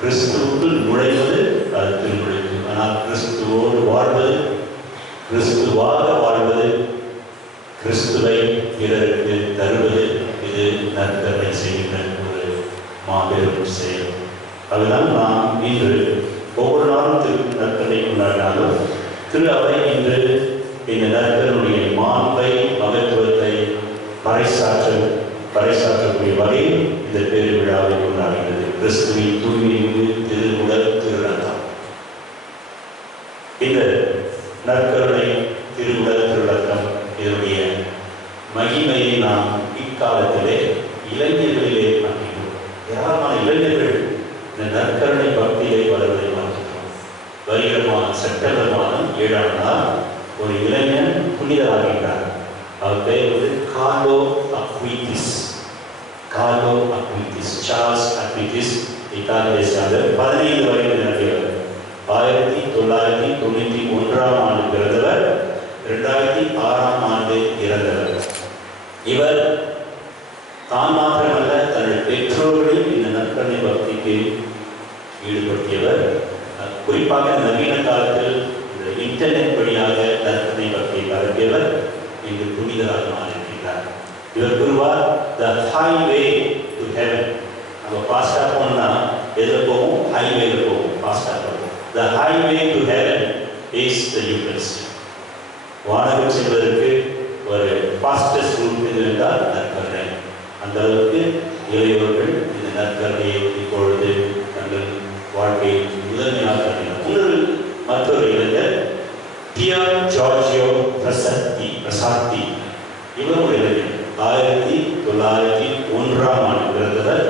கிறிஸ்துவுக்குள் நுழைவது அது திருமுழுக்கு. ஆனால் கிறிஸ்துவோடு வாழ்வது, கிறிஸ்துவாக வாழ்வது, கிறிஸ்துவை பிறருக்கு தருவது, இது நற்கருணை செய்கின்ற ஒரு மாபெரும் செயல். அதுதான் நாம் இன்று ஒவ்வொரு நாளும் திரு நற்கருணை கொண்டாடினாலும் திரு அவை இன்று இந்த நற்கருணைய மாண்பை மகத்துவத்தை பறைசாற்றக்கூடிய வகையில் இந்த பெருவிழாவை கொண்டாடுகிறது. கிறிஸ்துவின் தூய்மைக்கு திருவுடல் திருநத்தம். இந்த நற்கருணை திருவுடல் திருநத்தம் இதனுடைய மகிமையை நாம் இக்காலத்திலே இளைஞர்களிலே பார்க்கிறோம். ஏராளமான இளைஞர்கள் இந்த நற்கருணை பக்தியை வளர்வதை பார்க்கிறோம். வருகிற செப்டம்பர் மாதம் 7ஆம் நாள் ஒரு இளைஞன் புனிதராகின்றார். அவர் பெயர் வந்து கார்லோ அக்விட்டிஸ். சார்ல்ஸ் அக்விட்டிஸ் இத்தாலியை சார்ந்த 15 வயது நிரம்பியவர். 1991ஆம் ஆண்டு பிறந்தவர், 2006ஆம் ஆண்டு இறந்தவர். இவர் தான் மாத்திரமல்ல தன்னுடைய பெற்றோர்களையும் இந்த நற்கருணை பக்திக்கு ஈடுபடுத்தியவர். குறிப்பாக நவீன காலத்தில் இந்த இன்டர்நெட் வழியாக நற்கருணை பக்தியை பரப்பியவர். இன்று புனிதராக மாறியிருக்கிறார். இவர் கூறுவார், the highway to heaven. நம்ம பாஸ்டா போனோம்னா எதில் போவோம்? ஹைவேல போவோம். பாஸ்டா போவோம். the highway to heaven is the Eucharist. வானகம் செல்வதற்கு ஒரு ஃபாஸ்டஸ்ட் ரூட் எது என்றால் நற்கருணை. அந்த அளவுக்கு இளையோர்கள் இந்த நற்கருணையை இப்பொழுது தங்கள் வாழ்க்கையை முதன்மையாக கருதினார். மற்றொரு இளைஞர் பியர் ஜார்ஜியோ பிரசாத்தி. இவர் ஒரு இளைஞர். 1901ஆம் ஆண்டு பிறந்தவர்.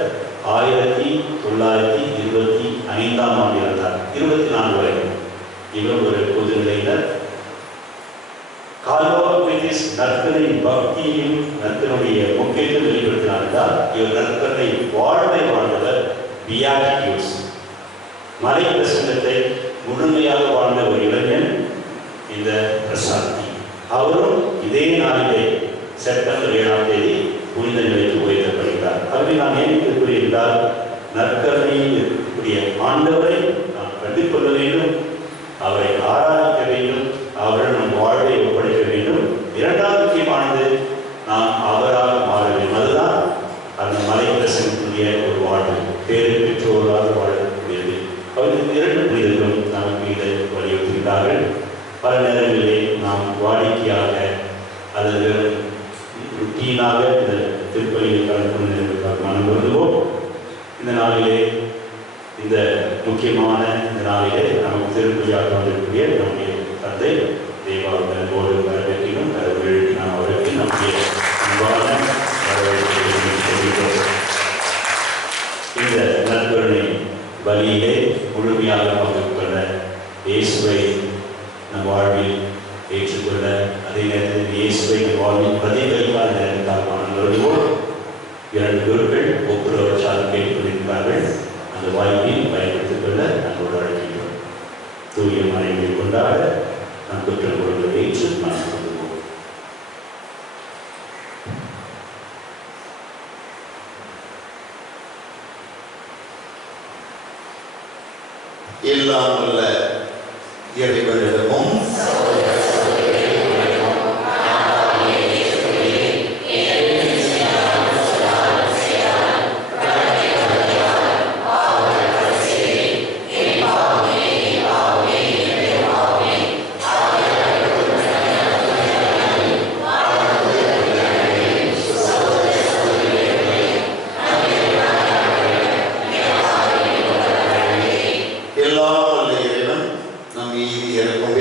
1925ஆம் ஆண்டு இறந்தார். 24 வயது. இவர் ஒரு பொதுநிலையினர். கார்லோ அக்விட்டிஸ் நற்கருணை பக்தியையும் நற்கருணைய முக்கியத்துவம் வெளிப்படுத்தினார். இவர் நற்கருணை வாழ்வை வாழ்ந்தவர். பியாட்டிட்யூட்ஸ் மலை பிரசங்கத்தை முழுமையாக வாழ்ந்த ஒரு இளைஞன் இந்த பிரசாந்தி. அவரும் இதே நாளிலே செப்டம்பர் 7ஆம் தேதி புனித நிலைக்கு உயர்த்தப்படுகிறார். ஆகவே நாம் ஏன் கூறியிருந்தால், நற்கருணையில் இருக்கக்கூடிய ஆண்டவரை நாம் கண்டுகொள்ள வேண்டும், அவரை ஆராதிக்க வேண்டும், அவரை நம் வாழ்வை ஒப்படைக்க வேண்டும். இரண்டாவது முக்கியமானது, நாம் அவராக மாற வேண்டும். அதுதான் அந்த மலை பிரசங்கக்கூடிய ஒரு வாழ்வு, பேரு பெற்றோராக வாழக்கூடியது. அவர்களுக்கு 2 புனிதர்களும் நமக்கு இதை வலியுறுத்துகிறார்கள். பல நேரங்களிலே நாம் வாடிக்கையாக அல்லது ருட்டீனாக இந்த திருப்பலியை கலந்து மனம் வருவோம். இந்த நாளிலே, இந்த முக்கியமான இந்த நாளிலே நமக்கு திருப்பலியாக வந்திருக்கக்கூடிய நம்முடைய தந்தை தேவாவோடு வரவேற்கிறோம். கடவுள் நாம் அவருக்கு நம்முடைய அன்பான வரவேற்கிறோம். இந்த நற்கருணை பலியிலே முழுமையாக பங்கு கொள்ள, இயேசுவை நம் வாழ்வில் ஏற்றுக்கொள்ள, அதே நேரத்தில் இயேசுவை நம் வாழ்வில் பிரதிபலிப்பாக வருவோம். 2 குருக்கள் ஒப்புரவற்றால் கேட்டுக்கொண்டிருக்கிறார்கள். அந்த வாய்ப்பையும் பயன்படுத்திக் கொள்ள நம்மோடு அழைக்கிறோம். தூய மனைவியை கொண்டாட நம் குற்றம் பொருள்களை ஏற்று மனம் கொள்வோம். எல்லாம் வல்ல இறைவனிடமும் எல்லாம் வல்ல இறைவன் நம் மீது இறக்கும்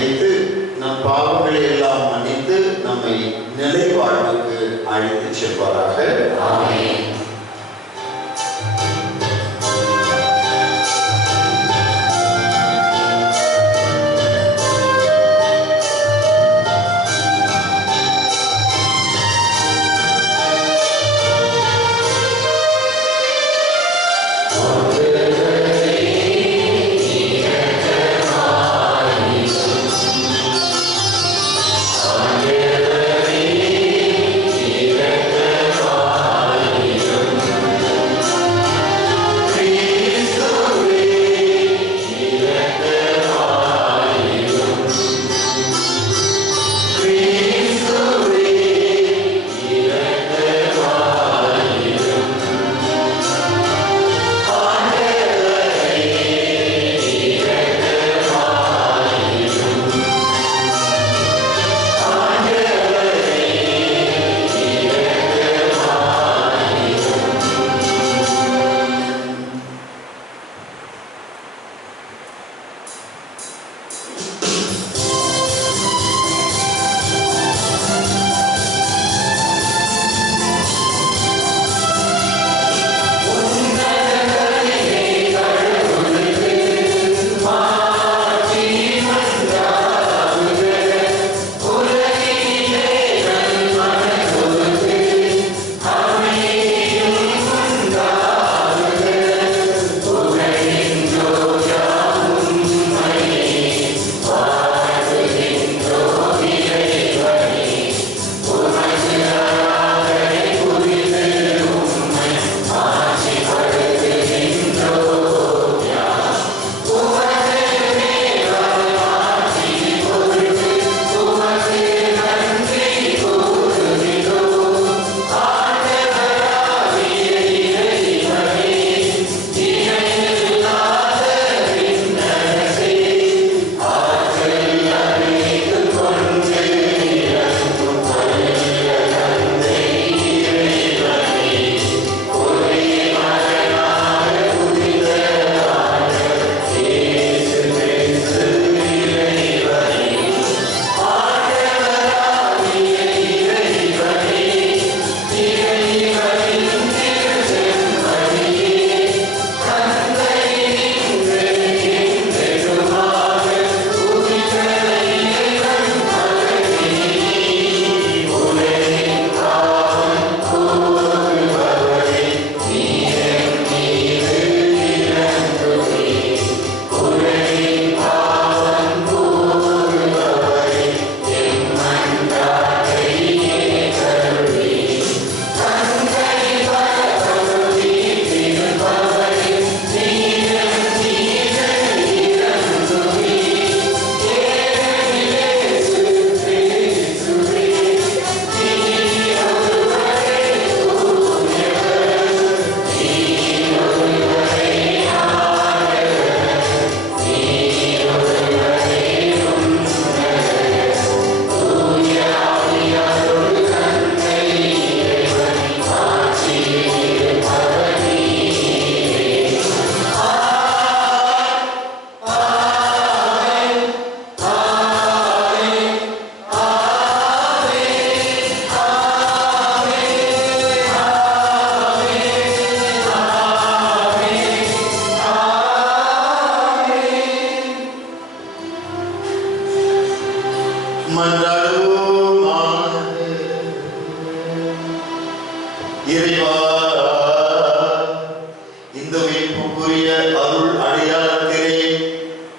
மீட்புக்குரிய அருள் அடையாளத்திலே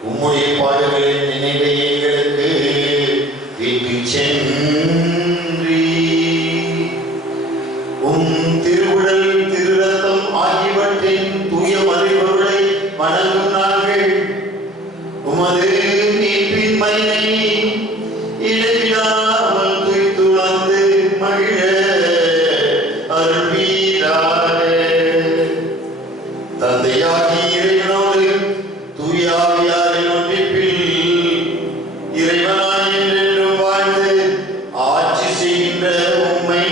உம்முடைய பாடுகளின் நினைவை எங்களுக்கு விட்டுச் சென்றீ. உம் திருவுடல் திருரத்தம் ஆகியவற்றின் தூய மறைபொருளை வணங்கும் நாங்கள் உமது மீட்பின் மகிமை இடைவிடாமல் துய்த்துணர்ந்து மகிழ அருள்வீராக. தந்தையாகி இறைவனோடு தூய ஆவியாரின் ஒன்றிப்பில் இறைவனாய் என்றென்றும் வாழ்ந்து ஆட்சி செய்கின்ற உம்மை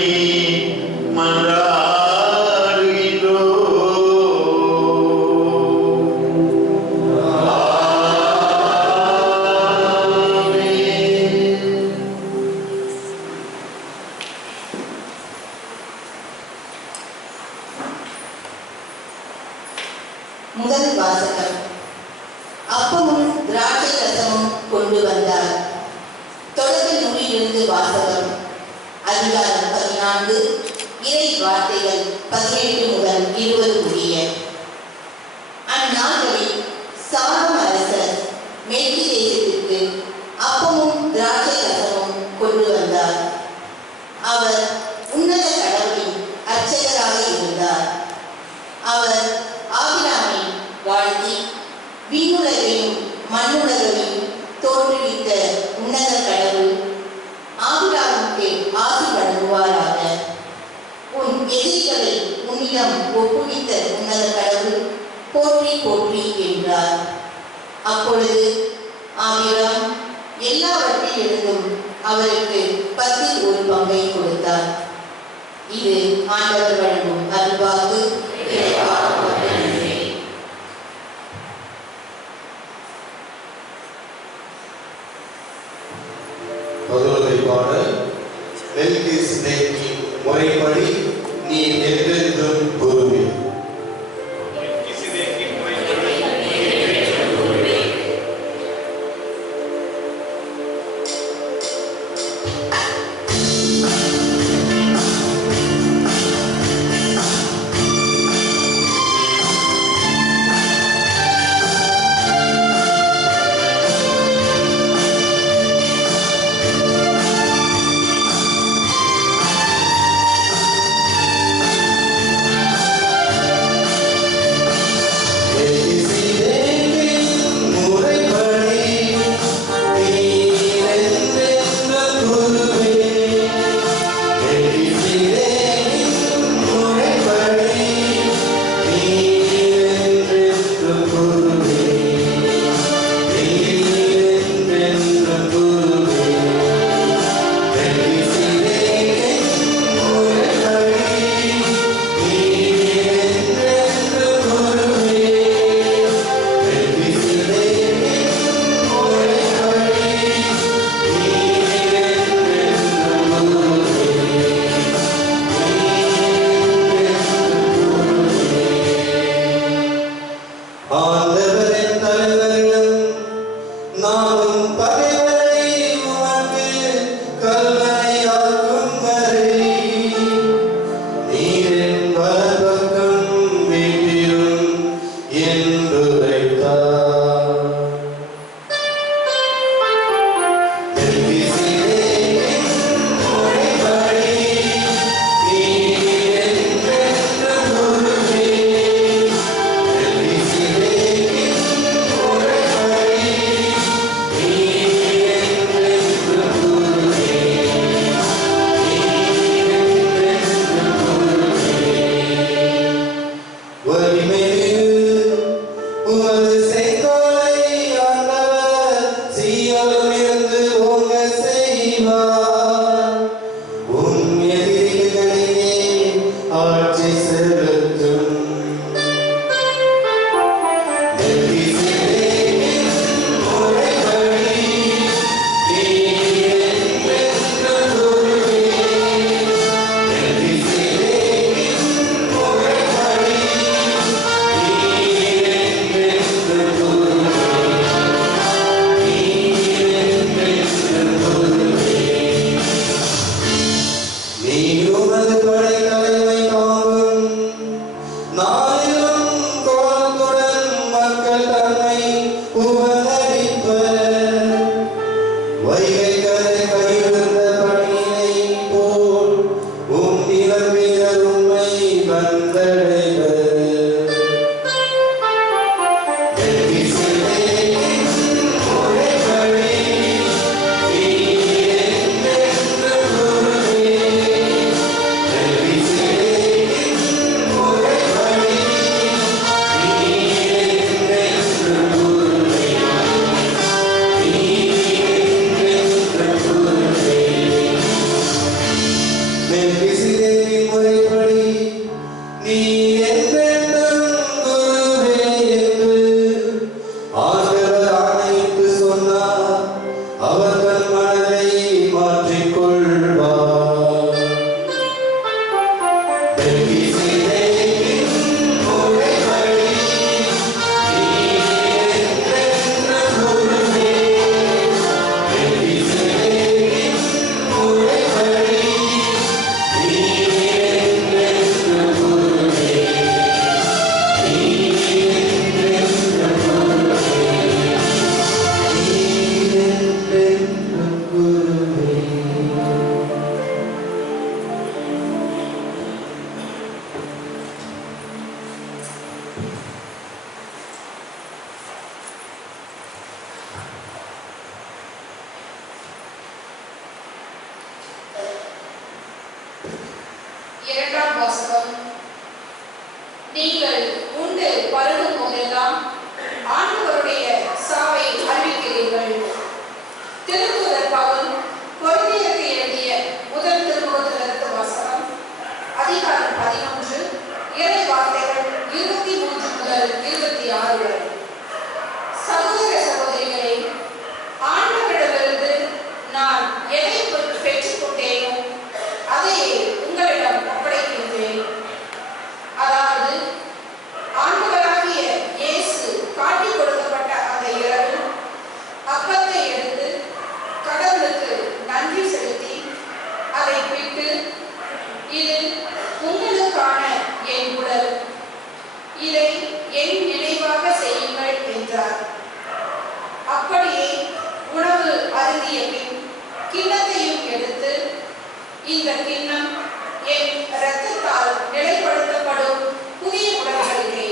முதல் வாசகம். அப்பமும் திராட்சை ரசமும் கொண்டு வந்தார். தொடக்க நூலிலிருந்து வாசகம். அதிகாரம் 14, இறை வார்த்தைகள் 18 முதல் 20 முடிய. அந்நாட்களில் சாலம் அரசர் மெல்கிசேதேக்குக்கு அப்பமும் திராட்சை ரசமும் கொண்டு வந்தார். அவர் உன்னத கடவுளின் அர்ச்சகராக இருந்தார். அவர் ஆபிரகாமை வாழ்த்தி விண்ணுலகையும் மண்ணுலகையும் தோற்றுவித்த உன்னத கடவுள் ஆபிரகாமுக்கு ஆசி வழங்குவாராக. உன் எதிரிகளை உன்னிடம் ஒப்புவித்த உன்னத கடவுள் போற்றி போற்றி என்றார். அப்பொழுது ஆபிரகாம் எல்லாவற்றிலிருந்தும் அவருக்கு 10 பங்கை கொடுத்தார். இது ஆண்டவர் வழங்கும் அருள்வாக்கு. முதலை பாட மெல்கிசேதேக்கின் முறைப்படி நீ என்றென்றும் குருவே. நீ உமது படை தலைமை தாங்கும் நாளிலும் 2ஆம் வாசகம். நீங்கள் உண்டு பருகும் போதெல்லாம் ஆண்டவருடைய சாவை அறிவிக்கிறீர்கள். திருத்தூதர் பவுல் கொரிந்தியருக்கு எழுதிய முதல் திருமுகத்திலிருந்து வாசகம். அதிகாரம் 11 இறை வார்த்தைகள் 23 முதல் 26 வரை. சகோதர சகோதரிகளே, ஆண்டவரிடமிருந்து நான் எதை பெற்றுக் கொண்டேனோ அதையே உங்களிடம் ஒப்படைக்கின்றேன். அதாவது ஆண்டவராகிய இயேசு காட்டிக் கொடுக்கப்பட்ட அந்த இரவு அப்பத்தை எடுத்து கடவுளுக்கு நன்றி செலுத்தி அதை பிட்டு, இது உங்களுக்கான என் உடல், இதை என் நினைவாக செய்யுங்கள் என்றார். அப்படியே உணவு அருந்திய பின் கிண்ணத்தையும் எடுத்து, இந்த கிண்ணம் என் இரத்தத்தால் நிலைப்படுத்தப்படும் புதிய உடன்படிக்கை.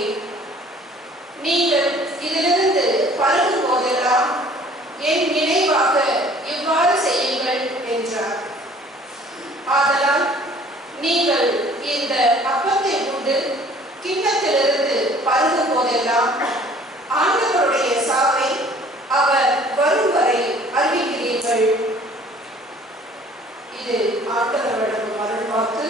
நீங்கள் இதிலிருந்து பருகும் போதெல்லாம் என் நினைவாக இவ்வாறு செய்யுங்கள் என்றார். ஆதலால் நீங்கள் இந்த அப்பத்தை உண்டு கிண்ணத்திலிருந்து பருகும் போதெல்லாம் ஆண்டவருடைய சாவை அவர் வரும் வரை அறிவிக்கிறீர்கள். இது ஆண்டவரிடம் அருள் வாக்கு.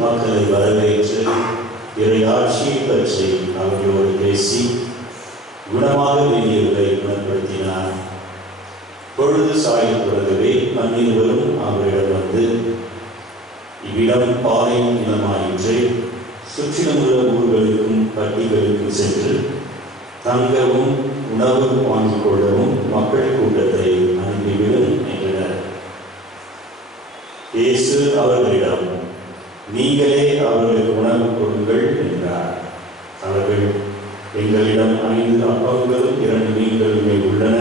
மக்களை வரவேற்று இறையாட்சியை பற்றி அவர்களோடு பேசி குணமாக வேண்டியவர்களை குணப்படுத்தினார். பொழுது சாயம் தொடங்கவே மன்னிருவரும் அவரிடம் வந்து, இவ்விடம் பாலையும் நிலமாயிற்று, சுற்றிலும் உள்ள ஊர்களுக்கும் பட்டிகளுக்கும் சென்று தங்கவும் உணவு வாங்கிக் கொள்ளவும் மக்கள் கூட்டத்தை அனுப்பிவிடும் என்றனர். இயேசு அவர்களிடம், நீங்களே அவர்களுக்கு உணவு கொடுங்கள் என்றார். அவர்கள், எங்களிடம் 5 அப்பங்களும் 2 மீன்களுமே உள்ளன,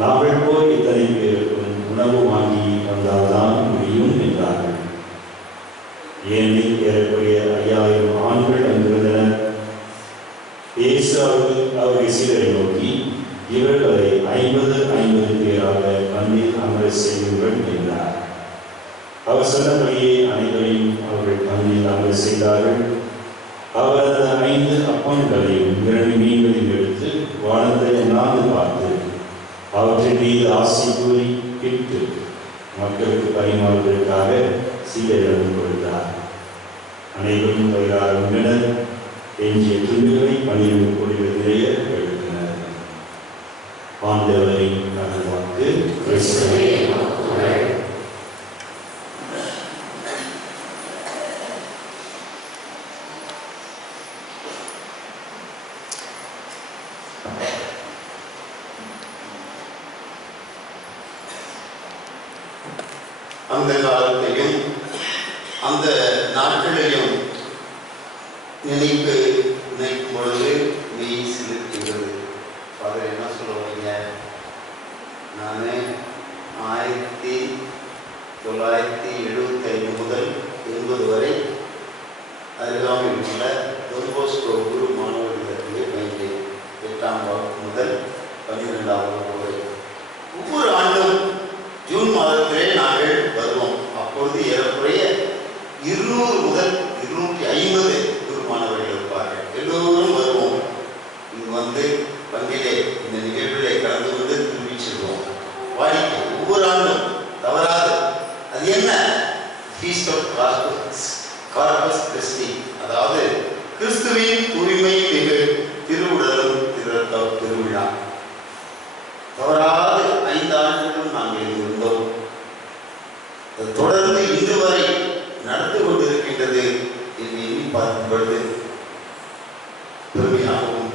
நாங்கள் போய் இத்தனை பேருக்கும் உணவு வாங்கி வந்தால்தான் முடியும் என்றார்கள். ஏனில் ஏறக்குறைய 5000 ஆண்கள் அங்கிருந்தனர். இயேசு அவர்கள் சீடரை நோக்கி, இவர்களை 50 பேராக மண்ணில் அமரச் செய்யுங்கள் என்றார். அவர் சொன்னபடியே அனைவரையும் அவர்கள் மண்ணில் அமரச் செய்தார்கள். அவர் அந்த 5 அப்பங்களையும் 2 மீன்களையும் எடுத்து வானத்தை அண்ணாந்து பார்த்து அவற்றின் மீது ஆசி கூறி பிட்டு மக்களுக்கு பரிமாறுவதற்காக சீடரிடம் கொடுத்தார். அனைவரும் வயிறார உண்டனர். எஞ்சிய துண்டுகளை 12 கோடிகள் நிறைய எடுத்தனர். ஆண்டவரின் அருள்வாக்கு. கிறிஸ்துவே புகழ். அந்த காலத்தையும் அந்த நாட்களையும் நினைக்கும் பொழுது மெய் சிலிர்க்கிறது. ஃபாதர் என்ன சொல்லுவாங்க, நான் 1975 முதல் 80 வரை அருகாமையில் உள்ள டொன்போஸ்கோ குரு மாணவர்களிடத்திலே பயின்றேன். 8ஆம் வகுப்பு முதல் 12ஆம் வகுப்பு வரை. ஒவ்வொரு ஆண்டும் ஜூன் மாதத்திலே நாங்கள் வருவோம். அப்பொழுது ஏறக்குறைய 200 முதல் 250 குரு மாணவர்கள் இருப்பார்கள். எல்லோரும் வருவோம். இங்கு வந்து பங்கிலே இந்த நிகழ்விலே கலந்து கொண்டு திரும்பி செல்வோம். வாடிக்கை ஒவ்வொரு ஆண்டும் தவறாது. அது என்ன? ஃபீஸ்ட் ஆஃப் கார்பஸ் கிறிஸ்டி, அதாவது கிறிஸ்துவின் தூய்மை மிகு திருவுடலும் திருவிழா. தவறாது 5 ஆண்டுகளும் நாங்கள் இருந்தோம். தொடர்ந்து இன்று வரை நடந்து கொண்டிருக்கின்றது என்று எண்ணி பார்க்கும் பொழுது பெருமையாகவும்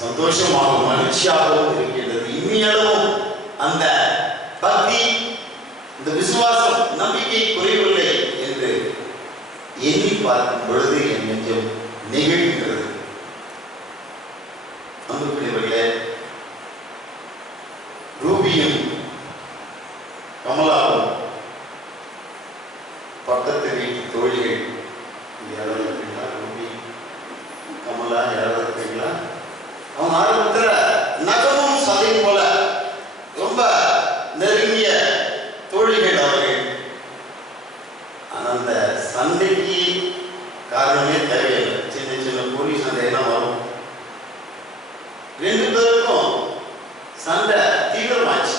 சந்தோஷமாகவும் மகிழ்ச்சியாகவும் இருக்கின்றது. இனியளவும் அந்த பக்தி, இந்த விசுவாசம், நம்பிக்கை குறைவில்லை என்று எண்ணி பார்க்கும் பொழுது என் நெஞ்சம் நெகிழ்கின்றது. அன்புக்குரியவர்களே, ரூபியும் கமலாவும் பக்கத்து வீட்டு தோழிகள். யாராவது இருக்கீங்களா? ரூபி கமலா யாராவது இருக்கீங்களா? அவங்க ஆரம்பத்தில் நகமும் சதையும் போல ரொம்ப நெருங்கிய தோழிகள் அவர்கள். அந்த சண்டைக்கு காரணமே தேவையில்லை. சின்ன சின்ன பொறி சண்டையெல்லாம் வரும். 2 பேருக்கும் சண்டை தீவிரமாச்சு,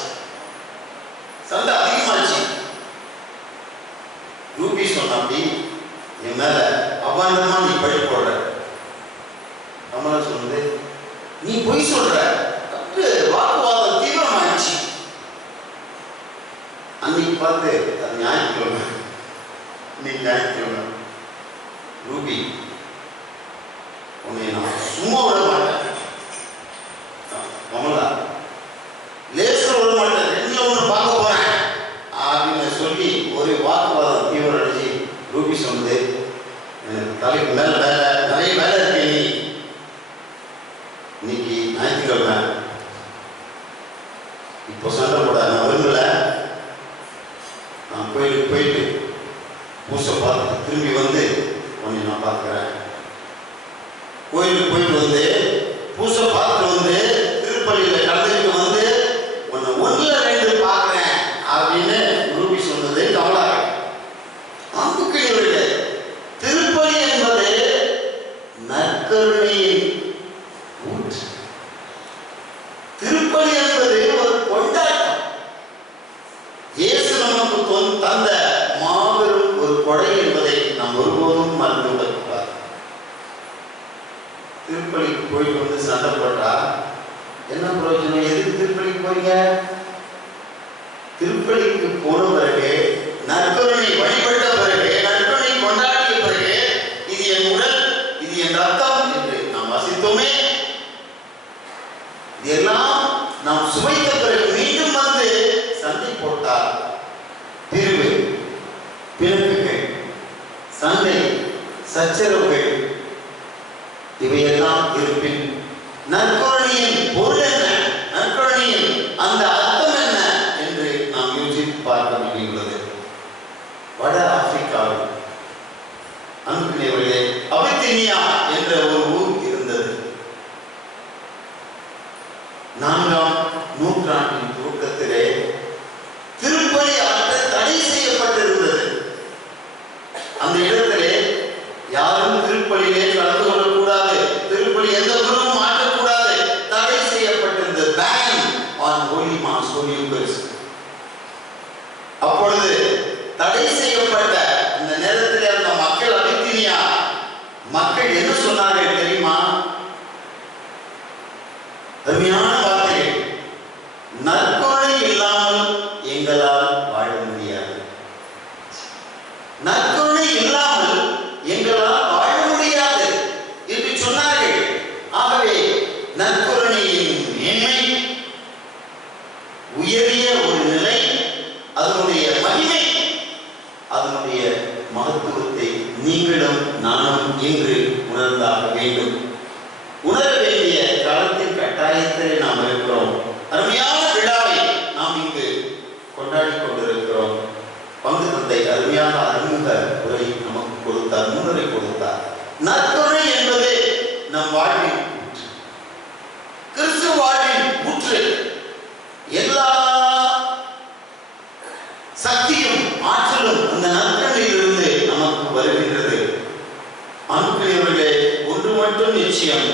சண்டை அதிகமாச்சு. ரூபி சொன்னாப்படி, என் மேல அபாண்டமா நீ பழி போடுற. கமலா சொன்னது, நீ பொய் சொல்ற. வாக்குவாதம் தீவிரமாயிடுச்சு. அன்னைக்கு பார்த்து அது ஞாயிற்றுக்கிழமை, இன்னைக்கு ஞாயிற்றுக்கிழமை. ரூபி, உன்னை நான் சும்மா விட மாட்டேன். கமலா, லேசில் விட மாட்டேன், 2ல 1 பார்க்க போறேன் அப்படின்னு சொல்லி ஒரு வாக்குவாதம் தீவிரம் அடிச்சு. ரூபி சொன்னது, எனக்கு தலைக்கு மேல வேலை, நிறைய வேலை இருக்கு. இன்னைக்கு ஞாயிற்றுக்கிழமை, இப்போ சண்டை போட நான் விரும்பல. நான் கோயிலுக்கு போயிட்டு பூசை பார்த்து திரும்பி வந்து உன்னை நான் பார்க்குறேன். கோயிலுக்கு போயிட்டு வந்து பூசை பார்த்துட்டு வந்து திருப்பள்ளியில் கலந்துக்கிட்டு வந்து உன்னை 1ல் 2 பார்க்குறேன் அப்படின்னு ரூபி சொன்னது கமலா. அன்புக்குரியவர்களே, திருப்பலி என்பது நற்கருணையின் ஊற்று. திருப்பலி என்பது ஒரு கொண்டாட்டம். இயேசு நமக்கு தந்த மாபெரும் ஒரு கொடை என்பதை நாம் ஒருபோதும் மறந்து விடக்கூடாது. திருப்பலிக்கு போயிட்டு வந்து சண்டை போட்டா என்ன பிரயோஜனம்? எதுக்கு திருப்பலிக்கு போறீங்க? திருப்பலிக்கு போன பிறகு, நற்கருணை வழிபட்ட பிறகு, நற்கருணை கொண்டாடிய பிறகு, இது என் உடல், இது என் ரத்தம் என்று நாம் வாசித்தோமே. இதெல்லாம் நாம் சுவைத்த பிறகு மீண்டும் வந்து சண்டை போட்டால் பிரிவு, பிணக்குகள், சண்டை, சச்சரவுகள் இவையெல்லாம் இருப்பின் நற்கருணையின் பொருள் என்ன, நற்கருணையின் அந்த அர்த்தம் என்ன என்று நாம் யோசித்து பார்க்க வேண்டியுள்ளது. வட ஆப்பிரிக்காவில் அன்புக்குரியவர்களே, அபித்தினியா என்ற ஒரு ஊர் இருந்தது. 4ஆம் நூற்றாண்டின் துவக்கத்திலே திருப்பலி ஆற்ற தடை செய்யப்பட்டிருந்தது. அந்த இடத்திலே யாரும் திருப்பலியிலே கலந்து கொள்ளக்கூடாது, திருப்பலி எந்த குருவும் ஆற்றக்கூடாது, தடை செய்யப்பட்டிருந்தது. Ban on holy mass, holy eucharist. அப்பொழுது தடை செய்யப்பட்ட இந்த நேரத்தில் அந்த மக்கள், அபித்தினியா மக்கள் என்ன சொன்னார்கள் தெரியுமா? அருமையான வார்த்தைகள். நற்கருணை இல்லாமல் எங்களால் வாழ முடியாது. நற்கருணை இல்லாமல் எங்களால் வாழ முடியாது என்று சொன்னார்கள். ஆகவே நற்கருணையின் மேன்மை, உயரிய ஒரு நிலை, அதனுடைய மகிமை மகத்துவத்தை நீங்களும் நானும் இன்று உணர்ந்தாக வேண்டும். உணர வேண்டிய காலத்தின் கட்டாயத்தில் நாம் இருக்கிறோம். அருமையான விழாவை நாம் இங்கு கொண்டாடி கொண்டிருக்கிறோம். பங்கு தந்தை அருமையான அறிமுக உரை நமக்கு கொடுத்தார், முன்னுரை கொடுத்தார். நற்கருணை என்பது நம் வாழ்வின் ஊற்று, கிறிஸ்து வாழ்வின் ஊற்று. எல்லா சக்தியும் ஆற்றலும் அந்த நற்கருணையிலிருந்து நமக்கு வருகின்றது. அன்புக்குரியவர்களே, ஒன்று மட்டும் நிச்சயம்,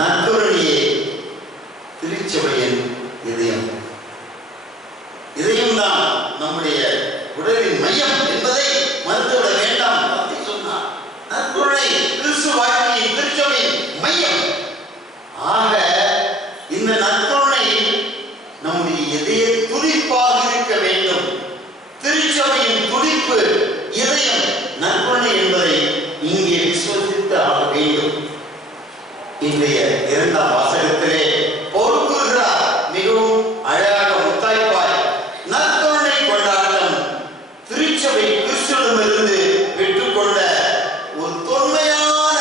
நற்கருணையே திருச்சபையின் இதயம். இதயம்தான் நம்முடைய உடலின் மையம் என்பதை மறுத்துவிட வேண்டாம். அப்படி சொன்னார். நற்கருணை கிறிஸ்து வாழ்க்கையின் திருச்சபையின் மையம். ஆக இந்த நற்கருணை நம்முடைய இதய துடிப்பாக இருக்க வேண்டும். திருச்சபையின் துடிப்பு இதயம் நற்கருணை என்பதை இங்கே விசுவசித்து ஆக வேண்டும். இன்றைய இரண்டாம் வாசகத்திலே பவுல் கூறுகிறார், மிகவும் அழகாக முத்தாய்ப்பாய், நற்கருணை கொண்டாட்டம் திருச்சபை கிறிஸ்துவிடமிருந்து பெற்றுக்கொண்ட ஒரு தொன்மையான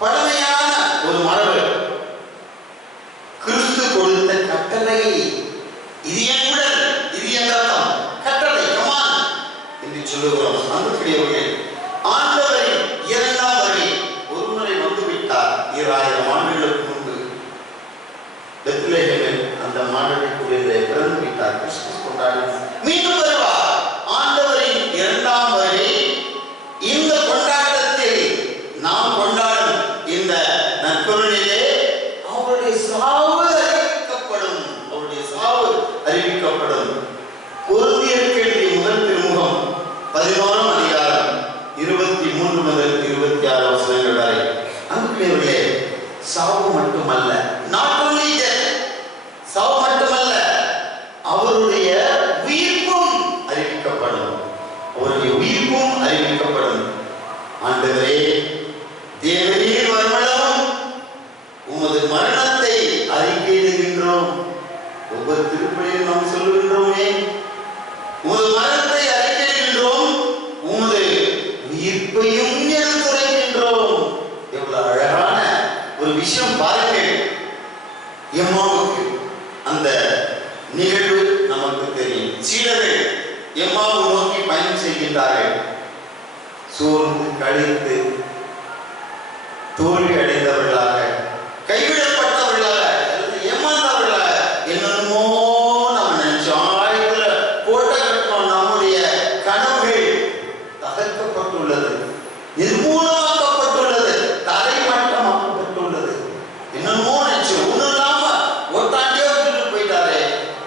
பழமையான ஒரு மரபு. கிறிஸ்து கொடுத்த கட்டளை, இது என் உடல், இது என் ரத்தம், கட்டளை கமான் என்று சொல்லுகிறோம். அன்புக்குரியவர்களே, ஆண்டவரின் இரண்டாம் வருகை ஒரு முறை வந்துவிட்டார். 2000 ஆண்டுகளுக்கு முன்பு பெத்லகேமில் அந்த மாணவிக்குரிய பிறந்து விட்டார். கிறிஸ்துமஸ் கொண்டாடி மீண்டும் வருவார். ஆண்டவரின் இரண்டாம் வருகை இந்த கொண்டாட்டத்தில் நாம் கொண்டாடும் இந்த நற்கருணையிலே அவருடைய சாவு அறிவிக்கப்படும். அவருடைய சாவு அறிவிக்கப்படும். கொரிந்தியருக்கு எழுதிய முதல் திருமுகம் 11ஆம் அதிகாரம் 23 முதல் 26 வசனங்கள் வரை. அன்புக்குரியவர்களே, சாவு மட்டுமல்ல, not only death, சாவு மட்டுமல்ல, அவருடைய உயிர்ப்பும் அறிவிக்கப்படும். அவருடைய உயிர்ப்பும் அறிவிக்கப்படும். ஆண்டவரே, தேவரீர் வருமளவும் உமது மரணத்தை அறிக்கையிடுகின்றோம். ஒவ்வொரு திருப்பலியும் நாம் சொல்லுகின்றோமே, உமது மரணத்தை அறிக்கையிடுகின்றோம், உமது உயிர்ப்பையும் எடுத்துரைக்கின்றோம். எவ்வளவு அழகான ஒரு விஷயம் பாருங்கள். எம்மாவுக்கு அந்த நிகழ்வு நமக்கு தெரியும். சீடர்கள் எம்மாவை நோக்கி பயணம் செய்கின்றார்கள். சோர்ந்து கழித்து தோல்வி அடைந்தவர்களாக, கைவிடப்பட்டவர்களாக, ஏமாந்தவர்களாக, என்னமோ நம்ம நினைச்சோம், ஆழத்துல கோட்டை கட்டணும், நம்முடைய கனவுகள் தகர்க்கப்பட்டுள்ளது, நிர்மூலமாக்கப்பட்டுள்ளது, தரைமட்டமாக்கப்பட்டுள்ளது. என்னமோ நினைச்சோம், ஒன்றும் இல்லாம ஒட்டாண்டியே விட்டுட்டு போயிட்டாரு.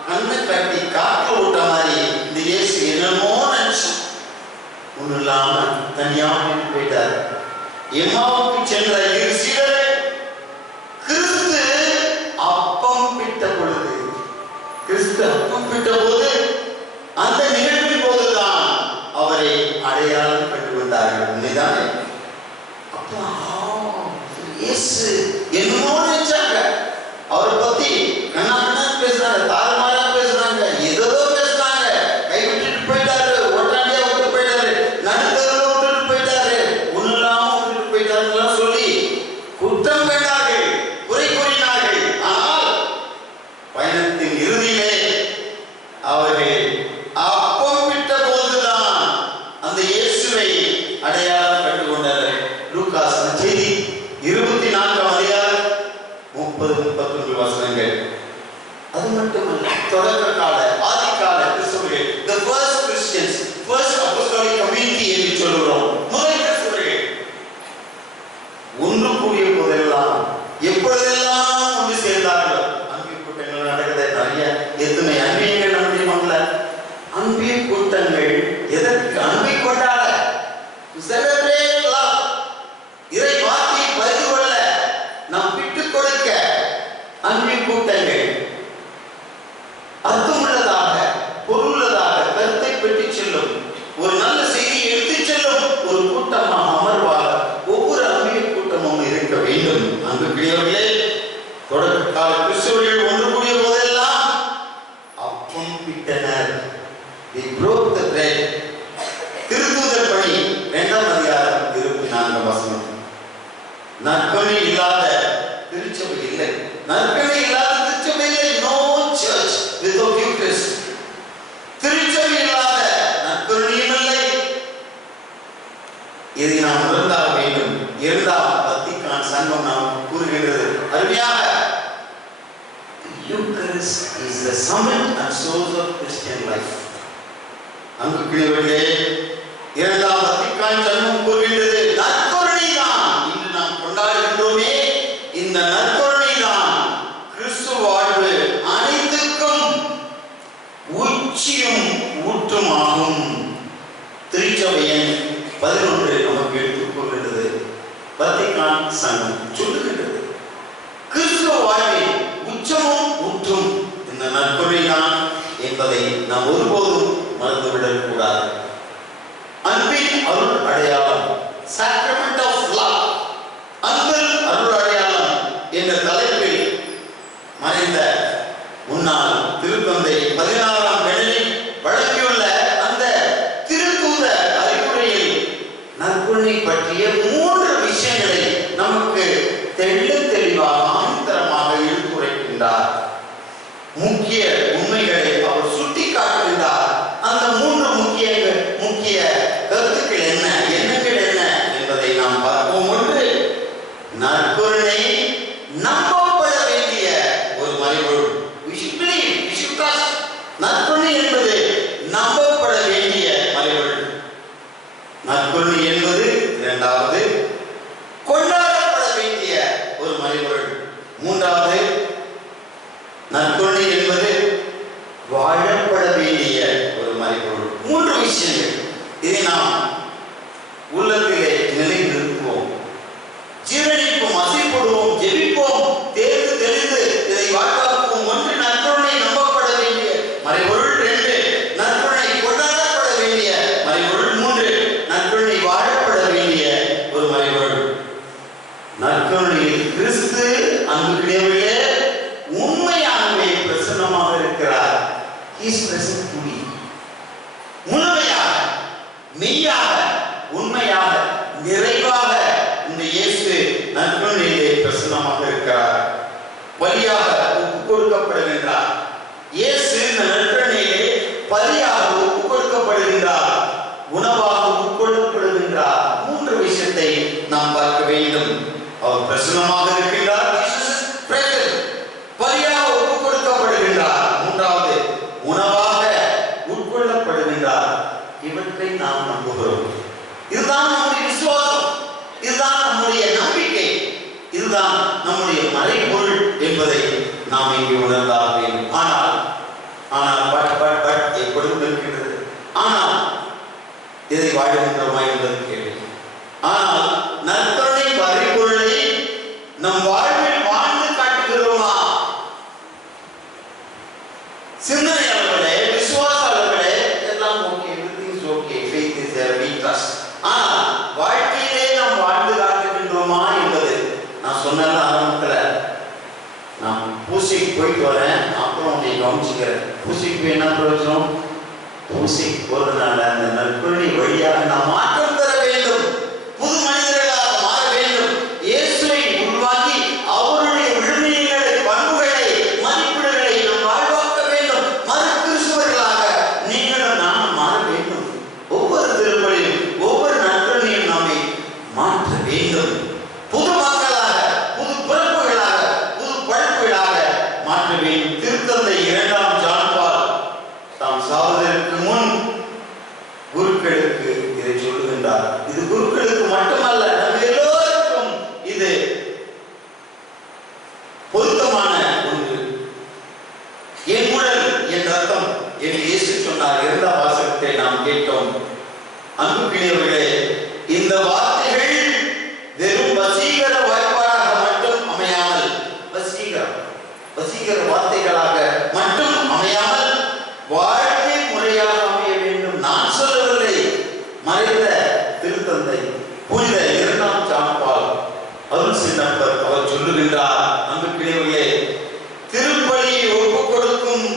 கண்ணு கட்டி காற்று ஓட்ட மாதிரி இந்த இயேசு என்னமோ நினைச்சோம், ஒன்றும் இல்லாம தனியாக விட்டுட்டு போயிட்டாரு. எம்மாவுக்கு சென்ற இரு சீடர்கள் கிறிஸ்து அப்பம் பிட்ட பொழுது, கிறிஸ்து அப்பம் பிட்ட போது, அந்த நிகழ்வின் போதுதான் அவரை அடையாளம் கண்டு வந்தார்கள். உண்மைதானே? அப்பா இயேசு என்னமோ நினைச்சாங்க. அவரை பத்தி கண்ணா பேசுறாங்க, தாறுமாறா பேசுறாங்க, ஏதோ பேசுறாங்க. கை விட்டுட்டு போயிட்டாரு, ஒட்டாண்டியா விட்டு போயிட்டாரு, நடுத்தரவு விட்டுட்டு போயிட்டாரு, ஒண்ணு இல்லாம விட்டுட்டு போயிட்டாருன்னு சொல்லி குற்றம் வேண்டார்கள், குறை கூறினார்கள். ஆனால் பயணத்தின் இறுதியிலே அவர்கள் அப்பம் விட்ட போதுதான் அந்த இயேசுவை அடையாளம் கண்டு கொண்டனர். லூக்காஸ் செய்தி 24ஆம் அதிகாரம் 30-31 வசனங்கள். அது மட்டுமல்ல, தொடக்க கால ஆதிகால கிறிஸ்தவர்கள், the first Christians, first apostolic community என்று சொல்கிறோம். முதல் கிறிஸ்தவர்கள் ஒன்று கூடிய போதெல்லாம், எப்பொழுதெல்லாம் ஒன்று சேர்ந்தார்கள். அன்பிய கூட்டங்கள் நடக்குது நிறைய. எத்தனை அன்பியங்கள் நம்முடைய மங்கள அன்பிய கூட்டங்கள் எதற்கு? அன்பை கொண்டாட, celebrate love, இறை வார்த்தையை பகிர்ந்து கொள்ள, நாம் விட்டுக் கொடுக்க அன்பிய கூட்டங்கள். அர்த்தமுள்ளதாக, பொருளுள்ளதாக கருத்தை பெற்று செல்லும், ஒரு நல்ல செய்தியை எடுத்துச் செல்லும் ஒரு கூட்டமாக அமர்வாக ஒவ்வொரு அன்பிய கூட்டமும் இருக்க வேண்டும். அன்புக்குரியவர்களே, தொடக்க கால கிறிஸ்தவர்கள் ஒன்று கூடிய போதெல்லாம் அப்பம் பிட்டனர். They broke the bread. is the summit and source of Christian life. அன்புக்குரியவர்களே, இரண்டாம் வத்திக்கான் சங்கம் கூறுகின்றது, நற்கருணை தான் இன்று நாம் கொண்டாடுகின்றோமே, இந்த நற்கருணை தான் கிறிஸ்துவ வாழ்வு அனைத்துக்கும் உச்சியும் ஊற்றுமாகும். திருச்சபை எண் 11 நமக்கு எடுத்துக் கொள்கின்றது. வத்திக்கான் சங்கம் சொல்லுகின்றது, கிறிஸ்துவ வாழ்வில் உச்சமும் ஊற்றும் இந்த நற்கருணை தான் என்பதை நாம் ஒருபோதும் மறந்துவிடக் கூடாது. அன்பின் அருள் அடையாளம், சாக்ரமெண்ட் ஆஃப் லவ், அன்பின் அருள் அடையாளம் என்ற தலைப்பில் மறைந்த முன்னாள் திருத்தந்தை 16ஆம் பெனடிக்ட் வழங்கியுள்ள அந்த திருத்தூத அறிவுரையில் நற்கருணை பற்றிய 3 விஷயங்களை நமக்கு தெளிவாக ஆணித்தரமாக எடுத்துரைக்கின்றார். முக்கிய உண்மைகளை அவர் சுட்டி காட்டுகின்றார். அந்த 3 முக்கிய கருத்துக்கள் எண்ணங்கள் என்ன என்பதை நாம் பார்ப்போம். ஒன்று, நற்கருணை நம்பப்பட வேண்டிய ஒரு மறைபொருள். நற்கருணை என்பது நம்பப்பட வேண்டிய மறைபொருள். நற்கருணை என்பது இரண்டாவது, கொண்டாடப்பட வேண்டிய ஒரு மறைபொருள். மூன்றாவது, நற்கருணை என்பது வாழப்பட வேண்டிய ஒரு மறைபொருள். 3 விஷயங்கள். இதை நாம் உள்ளத்திலே நிலைநிறுத்துவோம், ஜீரணிப்போம், அசைப்படுவோம், ஜெபிப்போம், தேர்ந்து தெளிந்து இதை வாழ்வாக்குவோம். 1, நற்கருணை நம்பப்பட வேண்டிய மறைபொருள். 2, நற்கருணை கொண்டாடப்பட வேண்டிய மறைபொருள். 3, நற்கருணை வாழப்பட வேண்டிய ஒரு மறைபொருள். நற்கருணையில் கிறிஸ்து அன்புக்குரியவர்களே உண்மையாகவே பிரசன்னமாக இருக்கிறார். He is present to me. முழுமையாக, மெய்யாக, உண்மையாக, நிறைவாக இந்த இயேசு நற்கருணையிலே பிரசன்னமாக இருக்கிறார். பலியாக ஒப்புக் கொடுக்கப்படுகின்றார். இயேசு நற்கருணையிலே பலியாக ஒப்புக் கொடுக்கப்படுகின்றார், உணவாக உட்கொள்ளப்படுகின்றார். 3 விஷயத்தை நாம் பார்க்க வேண்டும். அவர் பிரசன்னமாக இருக்கின்றார், பலியாக ஒப்புக் கொடுக்கப்படுகின்றார். 3வது, உணவாக உட்கொள்ளப்படுகின்றார். இவற்றை நாம் நம்புகிறோம். இதுதான் நம்முடைய விசுவாசம், இதுதான் நம்முடைய நம்பிக்கை, இதுதான் நம்முடைய மறைபொருள் என்பதை நாம் இங்கே உணர்ந்தாக வேண்டும். ஆனால் எப்பொழுதும் இருக்கின்றது. ஆனால் இதை வாழ்கின்றோமா என்பது கேள்வி. ஆனால் நற்கருணை மறைபொருளை நம் வாழ்வில் வாழ்ந்து காட்டுகிறோமா? சிந்தனை அளவிலே, விசுவாச அளவிலே எல்லாம் okay, everything is okay, faith is there, we trust. ஆனால் வாழ்க்கையிலே நாம் வாழ்ந்து காட்டுகின்றோமா என்பது, நான் சொன்ன ஆரம்பத்துல நான் பூசைக்கு போயிட்டு வரேன், அப்புறம் உன்னை கவனிச்சுக்கிறேன். பூசைக்கு என்ன பிரயோஜனம்? பூசைக்கு போறதுனால அந்த நற்கருணை வழியாக நாம் மாற்றம் பெற வேண்டும், புது மனிதர்களாக மாற வேண்டும், இயேசுவை உருவாக்கி அவருடைய விழுமியங்களை, பண்புகளை, மதிப்பீடுகளை நாம் வாழ்வாக்க வேண்டும். மறு கிறிஸ்துவர்களாக நீங்களும் நானும் மாற வேண்டும். ஒவ்வொரு திருப்பலியும், ஒவ்வொரு நற்கருணையும் நாமே மாற்ற வேண்டும். புது மக்களாக, புது பிறப்புகளாக, புது படைப்புகளாக மாற்ற வேண்டும். திருத்தந்தை 2ஆம் ஜான் பால் தாம் சாவதற்கு முன் குருக்களுக்கு இதை சொல்லுகின்றார். இது குருக்களுக்கு மட்டுமல்ல, நம்ம எல்லோருக்கும் இது பொருத்தமான ஒன்று. என் உடல் என் ரத்தம் என்று இயேசு சொன்னார். 2ஆம் வாசகத்தை நாம் கேட்டோம். அன்புக்குரியவர்களே, இந்த வார்த்தைகள் வெறும் வசீகர வாய்ப்பாடாக மட்டும் அமையாமல், வசீகர வார்த்தைகளாக மட்டும் அமையாமல் வாழ்க்கை முறையாக அமைய வேண்டும். நான் சொல்லவில்லை, மறைந்த திருத்தந்தை புனித 2ஆம் ஜான் பால் அருள் சின்னப்பர் அவர் சொல்லுகின்றார். அன்புக்குரியவர்களே, திருப்பலியை ஒப்புக் கொடுக்கும்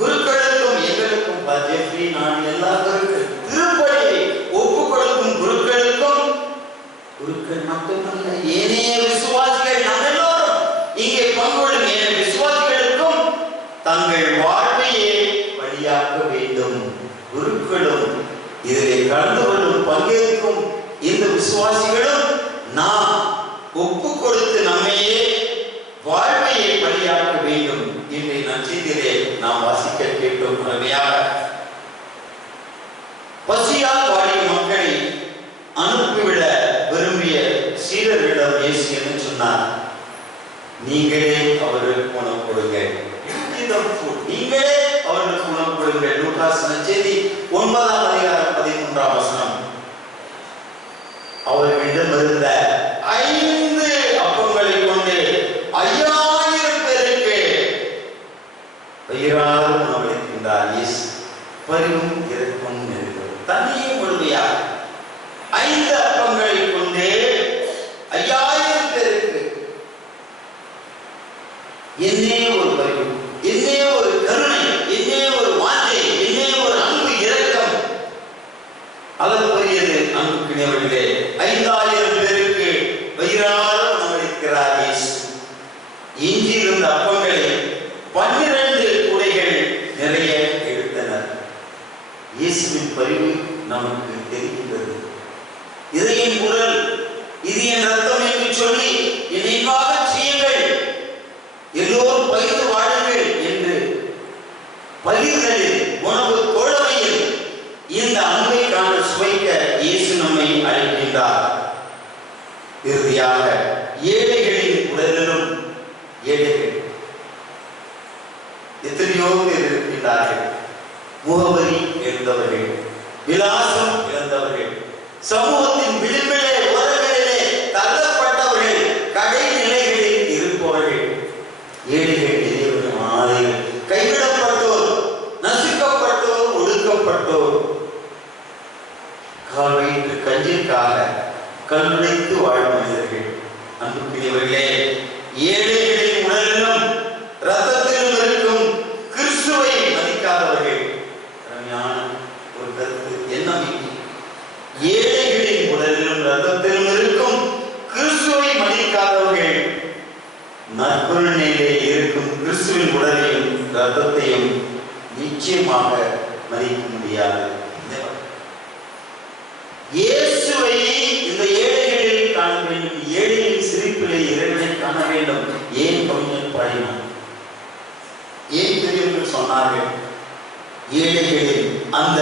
குருக்களுக்கும் எங்களுக்கும் பஜ்ஜி நான் எல்லாருக்கும் திருப்பலியை ஒப்புக் கொடுக்கும் குருக்களுக்கும், குருக்கள் மட்டுமல்ல ஏனைய விசுவாசிகள் நம்ம எல்லோரும் இங்கே பங்கொள்ளும் ஏனைய விசுவாசிகளுக்கும் தங்கள் வாழ்வையே வழியாக்க வேண்டும். குருக்களும் இதிலே கலந்து கொள்ளும் பங்கேற்கும் இந்த விசுவாசிகளும் நாம் ஒப்பு கொடுத்து நம்மையே வாழ்வையை பலியாக்க வேண்டும். இன்றைய நற்செய்தியிலே நாம் அனுப்பிவிட விரும்பிய சீடர்களிடம் இயேசு என்ன சொன்னார்? நீங்களே அவர்களுக்கு உணவு கொடுங்கள். நீங்களே அவர்களுக்கு உணவு கொடுங்கள். லூகாஸ் நற்செய்தி 9ஆம் அதிகாரம் 13ஆம் வசனம். அவர்களிடம் இருந்த 5 அப்பங்களை கொண்டு 5000 பேருக்கு வயிறார உணவளிக்கின்றார் இயேசு. பரிவும் இரக்கம் நிறைந்தவர். தன்னையே முழுமையாக 5 அப்பங்களை கொண்டு 5000 பேருக்கு. என்னே ஒரு பரிவு, என்னே ஒரு கருணை, என்னே ஒரு வாஞ்சை, என்னே ஒரு அன்பு இரக்கம். அளவுக்குரியது அன்புக்குரியவர்களே. 5000 பேருக்கு வயிறார உணவளிக்கிறார் இயேசு. எஞ்சி இருந்த அப்பங்களை 12 கூடைகள் நிறைய எடுத்தனர். இயேசுவின் பரிவு நமக்கு தெரிகின்றது. இதை என் உடல், இது என் ரத்தம் என்று சொல்லி என்னைக்காக செய்யுங்கள், எல்லோரும் பகிர்ந்து வாழுங்கள் என்று பகிர்ந்தலில், உணவு தோழமையில் இந்த அன்பை காண சுவைக்க இயேசு நம்மை அழைக்கின்றார். இறுதியாக ஏழைகளின் உடலிலும் ஏழைகள் எத்தனையோ பேர் இருக்கின்றார்கள். முகவரி இழந்தவர்கள், விலாசம் இழந்தவர்கள், சமூகத்தின் விளிம்பிலே ஓரங்களிலே தள்ளப்பட்டவர்கள், கடைநிலைகளில் இருப்பவர்கள், ஏழைகள், எளியவர்கள், ஆலைகள், கைவிடப்பட்டோர், நசுக்கப்பட்டோர், ஒடுக்கப்பட்டோர், கால் வைத்து கஞ்சிற்காக கல்லுடைத்து வாழும் மனிதர்கள். அன்புக்குரியவர்களே, ஏழைகளின் உடலிலும் ரத்தத்திலும் இருக்கும் கிறிஸ்துவை மதிக்காதவர்கள். அருமையான ஒரு கருத்து. என்ன? ஏழைகளின் உடலிலும் ரத்தத்திலும் இருக்கும் கிறிஸ்துவை மதிக்காதவர்கள் நற்கருணையிலே இருக்கும் கிறிஸ்துவின் உடலையும் ரத்தத்தையும் நிச்சயமாக மதிக்க முடியாது. இயேசுவை இந்த ஏழைகளில் காண வேண்டும். ஏழையின் சிரிப்பிலே இறைவனை காண வேண்டும். ஏன் கவிஞர் பாடினார்? ஏன் பெரியவர்கள் சொன்னார்கள்? ஏழைகளின் அந்த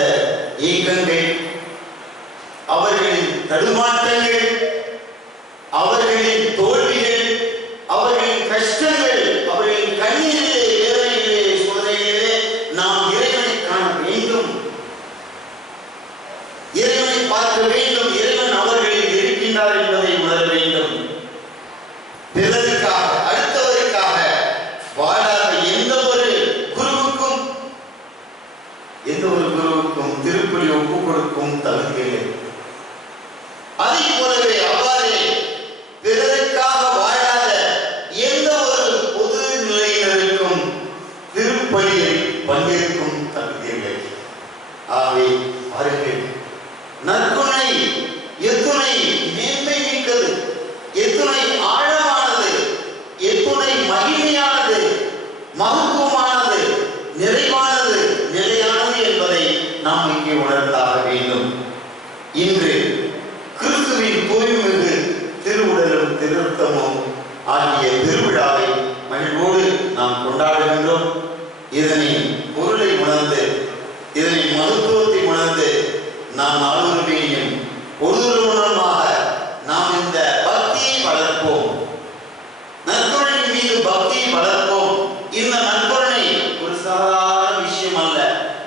ஏக்கங்கள், அவர்களின் தடுமாற்றங்கள், அவர்களின் தோல்விகள், அவர்களின் கஷ்டங்கள், அவர்களின் கண்ணீரிலே, வேதனையிலே, சோதனையிலே நாம் இறைவனை காண வேண்டும். இறைவனை பார்க்க வேண்டும். இறைவன் அவர்களில் இருக்கின்றார் என்பதை உணர வேண்டும். பிறருக்காக, அடுத்தவருக்காக வாழாத எந்த ஒரு குருவுக்கும் திருப்பலி ஒப்பு கொடுக்கும் தகுதியில்லை. அதை போலவே அவ்வாறே பிறருக்காக வாழாத எந்த ஒரு பொது நிலையினருக்கும் திருப்பலியில் பங்கேற்கும் தகுதியில்லை. ஆகவே பாருங்கள், நற்குணை எத்துணை மேன்மை மிக்கது, எத்துணை ஆழமானது, எத்துணை மகிமையானது, மகத்துவமானது, நிறைவானது, நிலையானது என்பதை நாம் இங்கே உணர்ந்தாக வேண்டும். இன்று கிறிஸ்துவின் தூய்மிகு திருவுடலும் திருத்தமும் ஆகிய திருவிழாவை மகிழ்வோடு நாம் கொண்டாடுகின்றோம். இதனின் பொருளை உணர்ந்து, இதனின் மகத்துவத்தை உணர்ந்து நாம் நாளொருமையும் ஒருவருமாக நாம் இந்த பக்தியை வளர்ப்போம். நற்கருணையின் மீது பக்தியை வளர்ப்போம். இந்த நற்கருணை ஒரு சாதாரண விஷயம் அல்ல.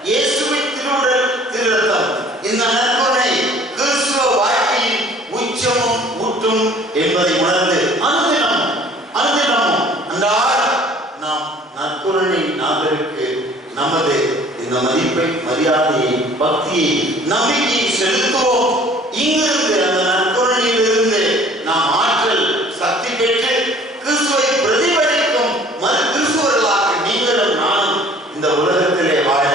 இயேசுவின் திருவுடல் திருரத்தம். இந்த நற்கருணை கிறிஸ்துவ வாழ்க்கையின் உச்சமும் ஊற்றும் என்பதை உணர்ந்து அனுதினமும் அன்றாடம் நாம் நற்கருணை நாதருக்கு நமது இந்த மதிப்பை, மரியாதையை, பக்தியை, நம்பிக்கையை செலுத்துவோம். இங்கிருந்து அந்த நற்கருணையிலிருந்து நாம் ஆற்றல், சக்தி பெற்று கிறிஸ்துவை பிரதிபலிக்கும் மறு கிறிஸ்துவர்களாக நீங்களும் நானும் இந்த உலகத்திலே வாழ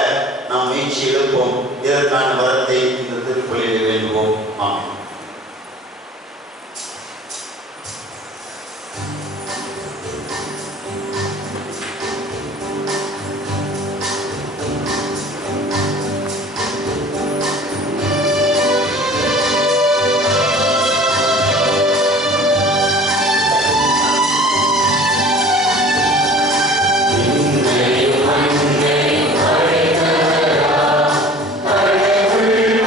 நாம் முயற்சி எடுப்போம். இதற்கான வரத்தை இந்த திருப்பலியில் வேண்டுவோம். ஆமென். கடவுள்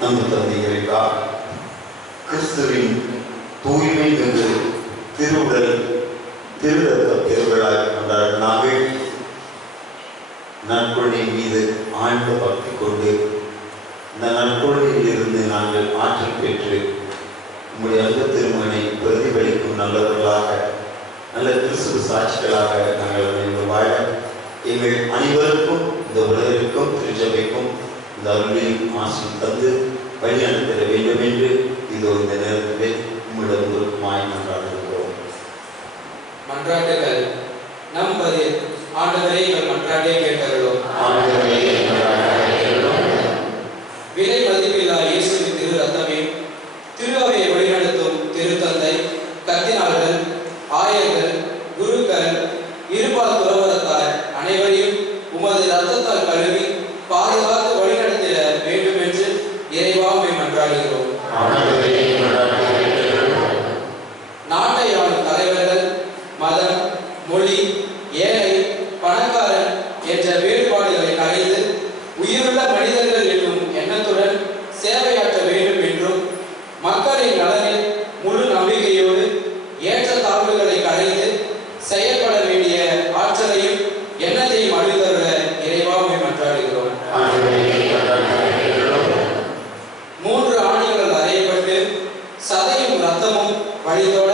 நம்ம தந்தைகளுக்கா கிறிஸ்துவின் தூய்மை என்று திருவுடல் திருரத்த பெருவிழாய் கொண்டாடும் நாங்கள் நற்கொள்கை மீது ஆழ்ந்த பக்தி கொண்டு இந்த நற்கொள்கையில் இருந்து நாங்கள் ஆற்றல் பெற்று உங்களுடைய அன்பு திருமகனை பிரதிபலிக்கும் நல்லவர்களாக நல்ல கிறிஸ்துவ சாட்சிகளாக நாங்கள் அனைவரும் வாழ எங்கள் அனைவருக்கும் இந்த உலகிற்கும் திருச்சபைக்கும் இந்த அருளையும் ஆசையும் தந்து வழிநடத்திட வேண்டும் என்று இதோ இந்த நேரத்தில் உங்களிடம் மாய் மன்றாடுகிறோம். மன்றாட்டுகள் நம் பதில். ஆண்டவரே எங்கள் மன்றாட்டை கேட்டருளும். விலை மதிப்பில்லா இயேசுவின் திரு ரத்தமே, திருவையை வழிநடத்தும் திருத்தந்தை, கர்தினால்கள், ஆயர்கள், குருக்கள், இருபால் துறவரத்தார் அனைவரையும் உமது ரத்தத்தால் கழுவி பாதுகாத்து வழிநடத்திட வேண்டும் என்று இறைவாமை மன்றாடுகிறோம். நாட்டை ஆளும் தலைவர்கள் மதம், மொழி, ஏழை, பணக்காரன் என்ற வேறுபாடுகளை களைந்து உயிருள்ள மனிதர்கள் என்னும் எண்ணத்துடன் சேவையாற்ற வேண்டும் என்றும் மக்களின் நலனில் முழு நம்பிக்கையோடு ஏற்ற தாழ்வுகளை களைந்து செயல்பட வேண்டிய ஆற்றலையும் எண்ணத்தையும் அளித்தருள இறைவாமை மன்றாடுகிறோம். 3 ஆணிகளால் அறையப்பட்டு சதையும் இரத்தமும் வழிதோட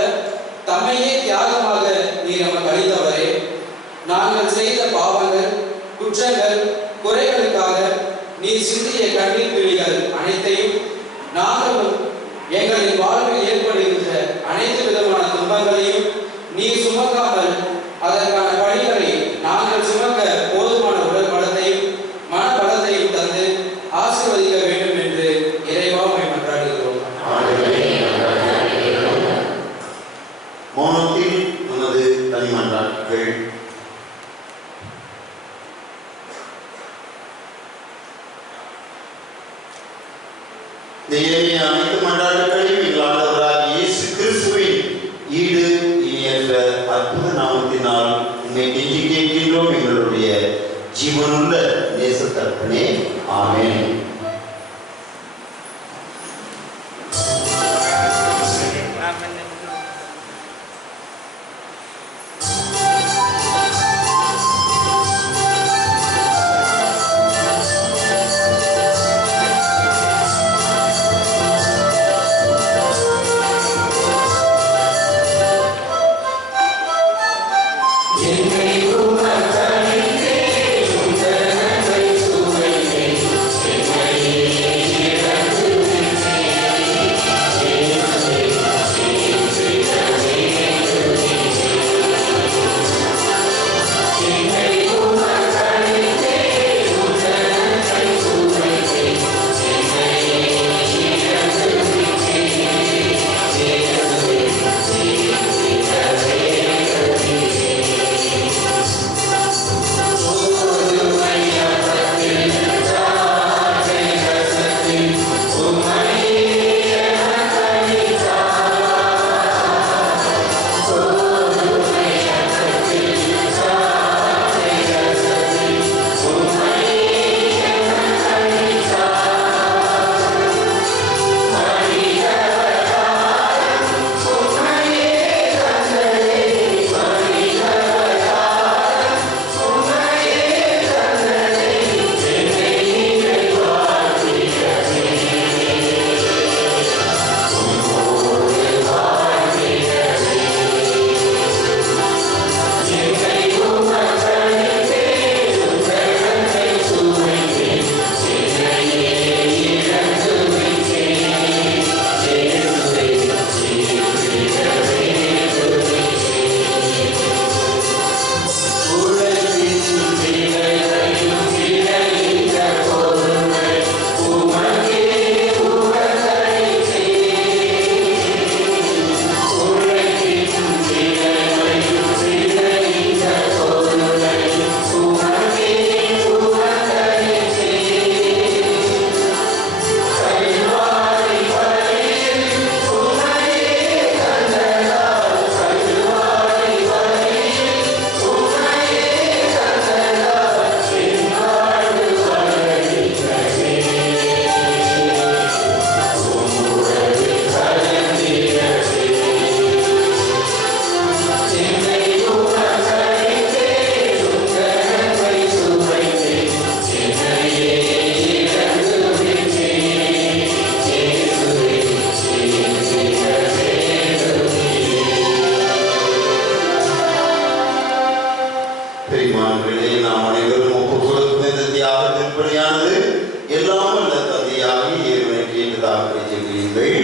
தம்மையே தியாகமாக நீர் நமக்கு அளித்தவரே, நாங்கள் செய்த பாவங்கள், குற்றங்கள், குறைகளுக்காக நீர் சிந்திய கண்ணீர் துளிகள் அனைத்தையும் நாங்களும் எங்களின் வாழ்வில் ஏற்படுகின்ற அனைத்து விதமான துன்பங்களையும் நீர் சுமக்காமல் அதற்கான பணிகளை நாங்கள் சுமக்க போதுமான உடல் பலத்தையும் மனபலத்தையும் தந்து ஆசீர்வதிக்க வேண்டும் என்று இறைவாமை மன்றாடுகிறோம். மௌனத்தில் நமது தனிமன்றாட்டுகள். அனைத்து மன்றாட்டுகளையும் எங்கள் ஆண்டவராகிய இயேசு கிறிஸ்துவின் ஈடு இணையற்ற அற்புத நாமத்தினால் உண்மை கெஞ்சி கேட்கின்றோம் எங்களுடைய ஜீவனுள்ள நேச தகப்பனே. ஆமென். பிதாக்களை ஜெபியுங்கள்.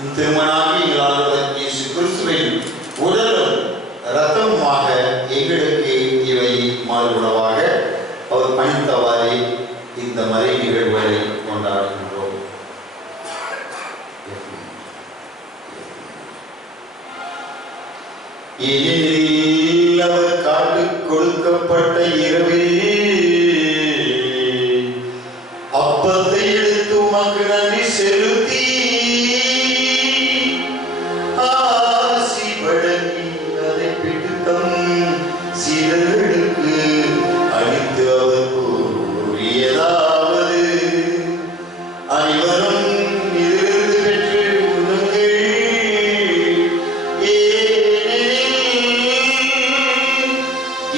திருமணாகி எங்களால் இயேசு கிறிஸ்துவின் உடலும் இரத்தமுமாக எங்களுக்கு இவை மாறுபடவாக அவர் பணித்தவாறே இந்த மறை நிகழ்வுகளை கொண்டாடுகின்றோம். ஏனெனில் அவர் காட்டுக் கொடுக்கப்பட்ட இரவில் அப்பத்தை எடுத்து உமக்கு நன்றி செலுத்தி ஆசி வழங்கி அதை பிட்டு தம் சீடர்களுக்கு அளித்து அவர் கூறியதாவது, அனைவரும் இதிலிருந்து பெற்று உண்ணுங்கள்.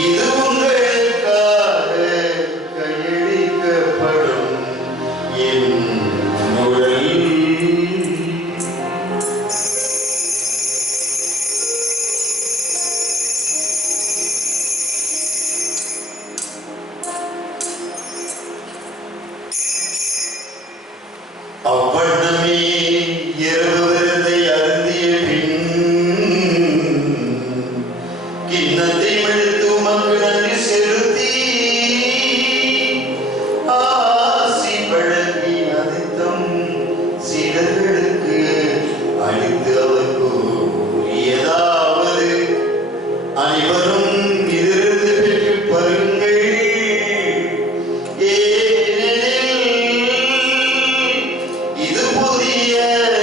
இது உங்களுக்காக கையளிக்கப்படும் என் உடல். அவ்வண்ணமே இரவு விருந்தை அருந்திய பின் கிண்ணத்தை எடுத்து உமக்கு நன்றி செலுத்தி ஆசி வழங்கி அதை தம் சீடர்களுக்கு அளித்து அவர் கூறியதாவது, அனைவரும் இதிலிருந்து பெற்று பருங்கள். இது புதிய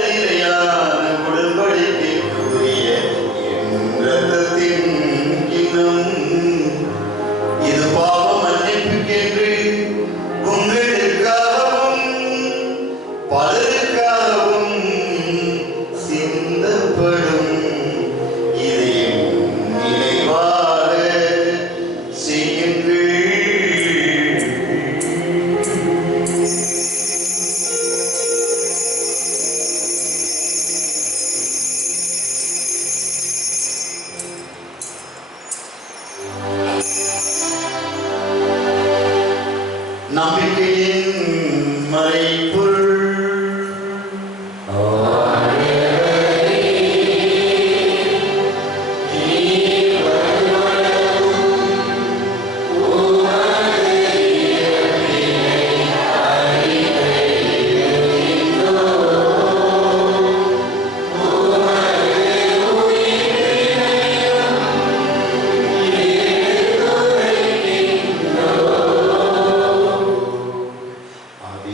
நிலையான உடன்படிக்கைக்குரிய என் இரத்தத்தின் கிண்ணம். இது பாவ மன்னிப்புக்கென்று உங்களுக்காகவும் பலருக்காகவும் சிந்தப்படும். இதை நினைவாக செய்யுங்கள். நம்பிக்கையின் மறைபொருள்.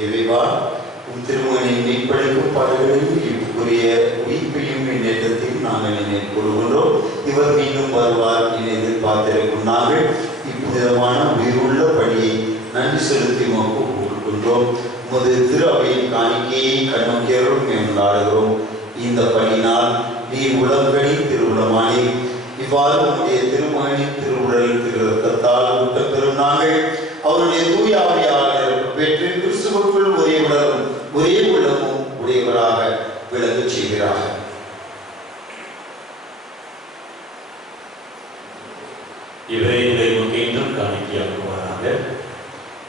இறைவா, உம் திருமகனின் மீட்பளிக்கும் பாடுகளையும் இவருக்குரிய உயிர்ப்பையும் முன்னேற்றத்தையும் நாங்கள் நினைவு கூறுகின்றோம். இவர் மீண்டும் வருவார் என எதிர்பார்த்திருக்கும் நாங்கள் இப்புனிதமான உயிருள்ள பணியை நன்றி செலுத்தி உமக்கு கொடுக்கின்றோம். உமது திரு அவையின் காணிக்கையை கண்ணோக்கியரும் மேற்கொள்கிறோம். இந்த பணியினால் நீர் உலகங்களின் திருவுளமானே. இவ்வாறு உம்முடைய திருமகனின் திருவுடலின் திரு இரத்தத்தால் ஊட்டப் பெறும் நாங்கள் அவருடைய தூய ஆவியாளர் பெற்று கிறிஸ்துவுக்குள் ஒரே உடலும் ஒரே உள்ளமும் உடையவராக விளங்கச் செய்கிறார். இவரை இன்றும் காணிக்கையாக்குவாராக.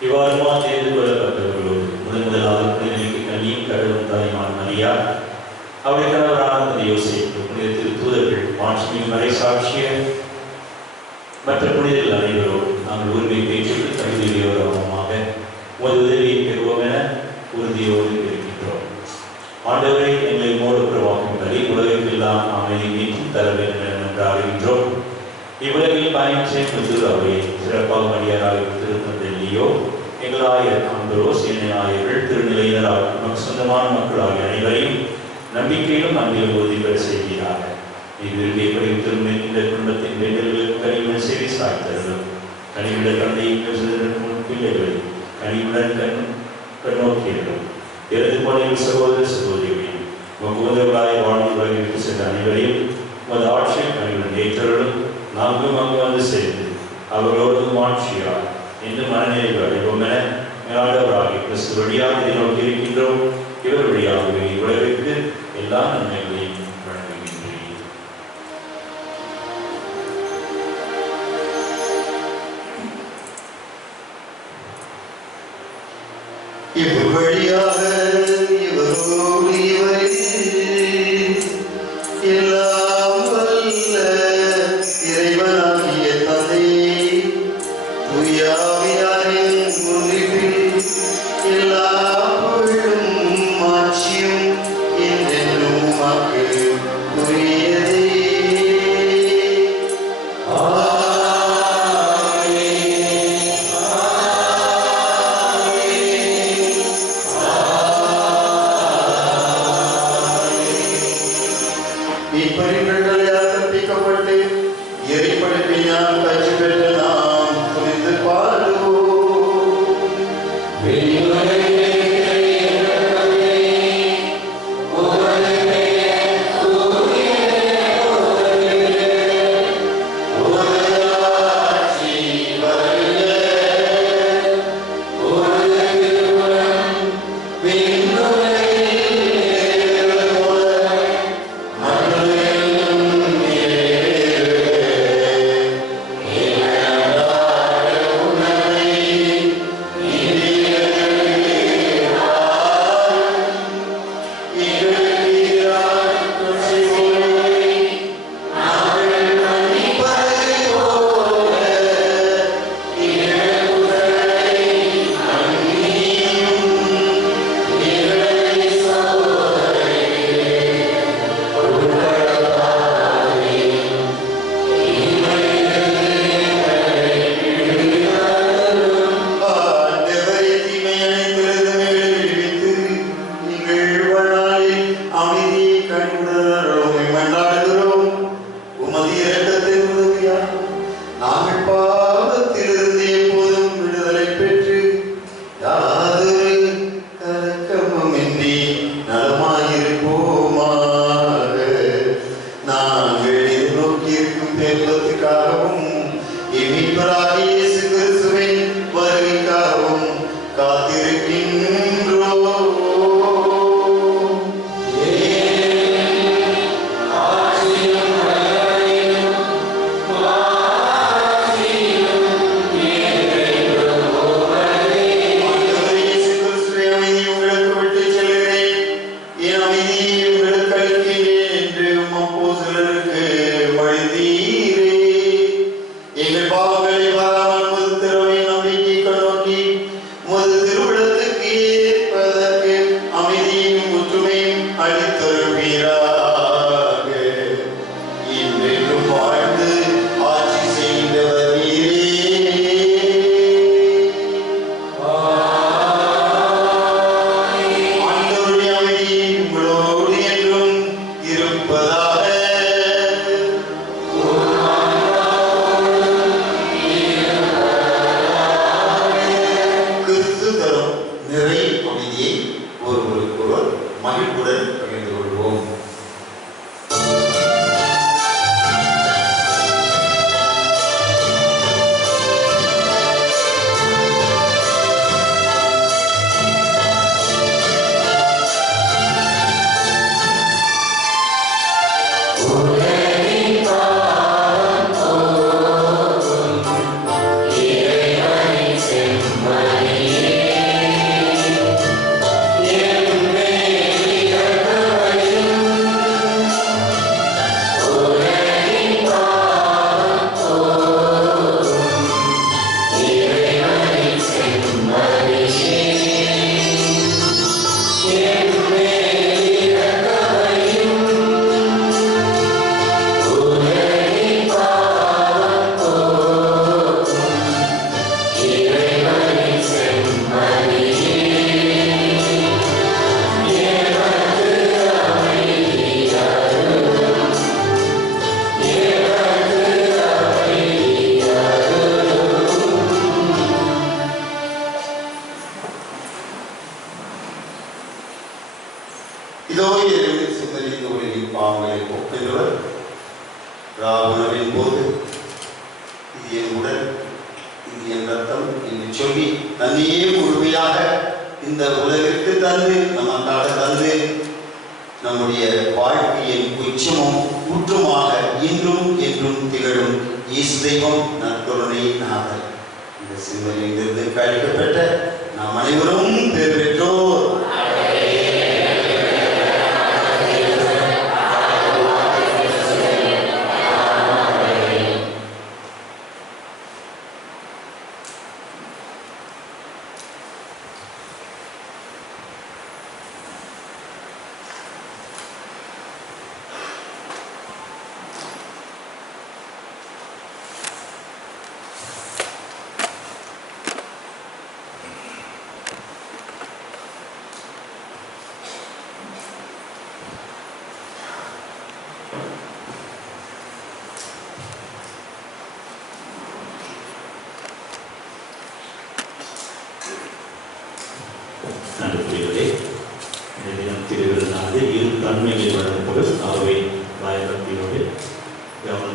இவ்வாறுமா தேர்ந்து கொள்ளப்பட்டவர்களோடு முதலாக புனிதனுக்கு கண்ணியும் கடலும் தாய்மான மரியா, அவருடைய கணவரான யோசேப்பு, புனித திருத்தூதர்கள், மாட்சிமிகு மறைசாட்சியர் மற்ற புனிதர்கள் அனைவரோடு நாங்கள் உரிமை பேச்சுக்கு தகுதியுடையவராக உமது உதவியை பெறுவோம் என உறுதியோடு இருக்கின்றோம். ஆண்டவரை எங்களை மோடு பிரவாக்கும்படி உலகெல்லாம் அமைதி மீட்டும் தர வேண்டும் என நன்றாகின்றோம். இவ்வுலகில் பயணம் செய்வது அவரை சிறப்பாக மரியாதை திருத்தந்தை லியோ, எங்களாயர் அன்பரோ, சேனையாயர்கள், திருநிலையினராக நமக்கு சொந்தமான மக்கள் ஆகிய அனைவரையும் நம்பிக்கையிலும் அன்பிலும் உறுதி பெற செய்கிறார்கள். இவ்விருப்பை திரும்ப இந்த குடும்பத்தின் வேண்டல்களுக்கு கனிவுடன் சேவை சாய்த்தரும். கனிவுள்ள தந்தையும் பிள்ளைகளை கனிவுடன் கண்ணோக்கியர்களும் இறந்து போன சகோதர சகோதரிகளையும் உதவிகளாய் வாழ்ந்து உலகிற்கு சென்ற அனைவரையும் உமது ஆட்சியை கனிவுடன் ஏற்றவர்களும் நாங்களும் அங்கு வந்து சேர்ந்து அவர்களோடு ஆட்சியால் இன்று மனநிலைகள் அடைவோம் என மேலாண்டவராகிய கிறிஸ்து வழியாக இதை நோக்கி இருக்கின்றோம். இவர் வழியாகவே உலகிற்கு எல்லா நன்மைகளையும் வழங்குகின்றேன். இவர் வழியாக இவரோடு இவரே இப்படிப்பட்டவர்களால் கற்பிக்கப்பட்டு இறைப்படைப்பினால் பயிற்சி பெற்ற நாம் புரிந்து பாடுவோம்.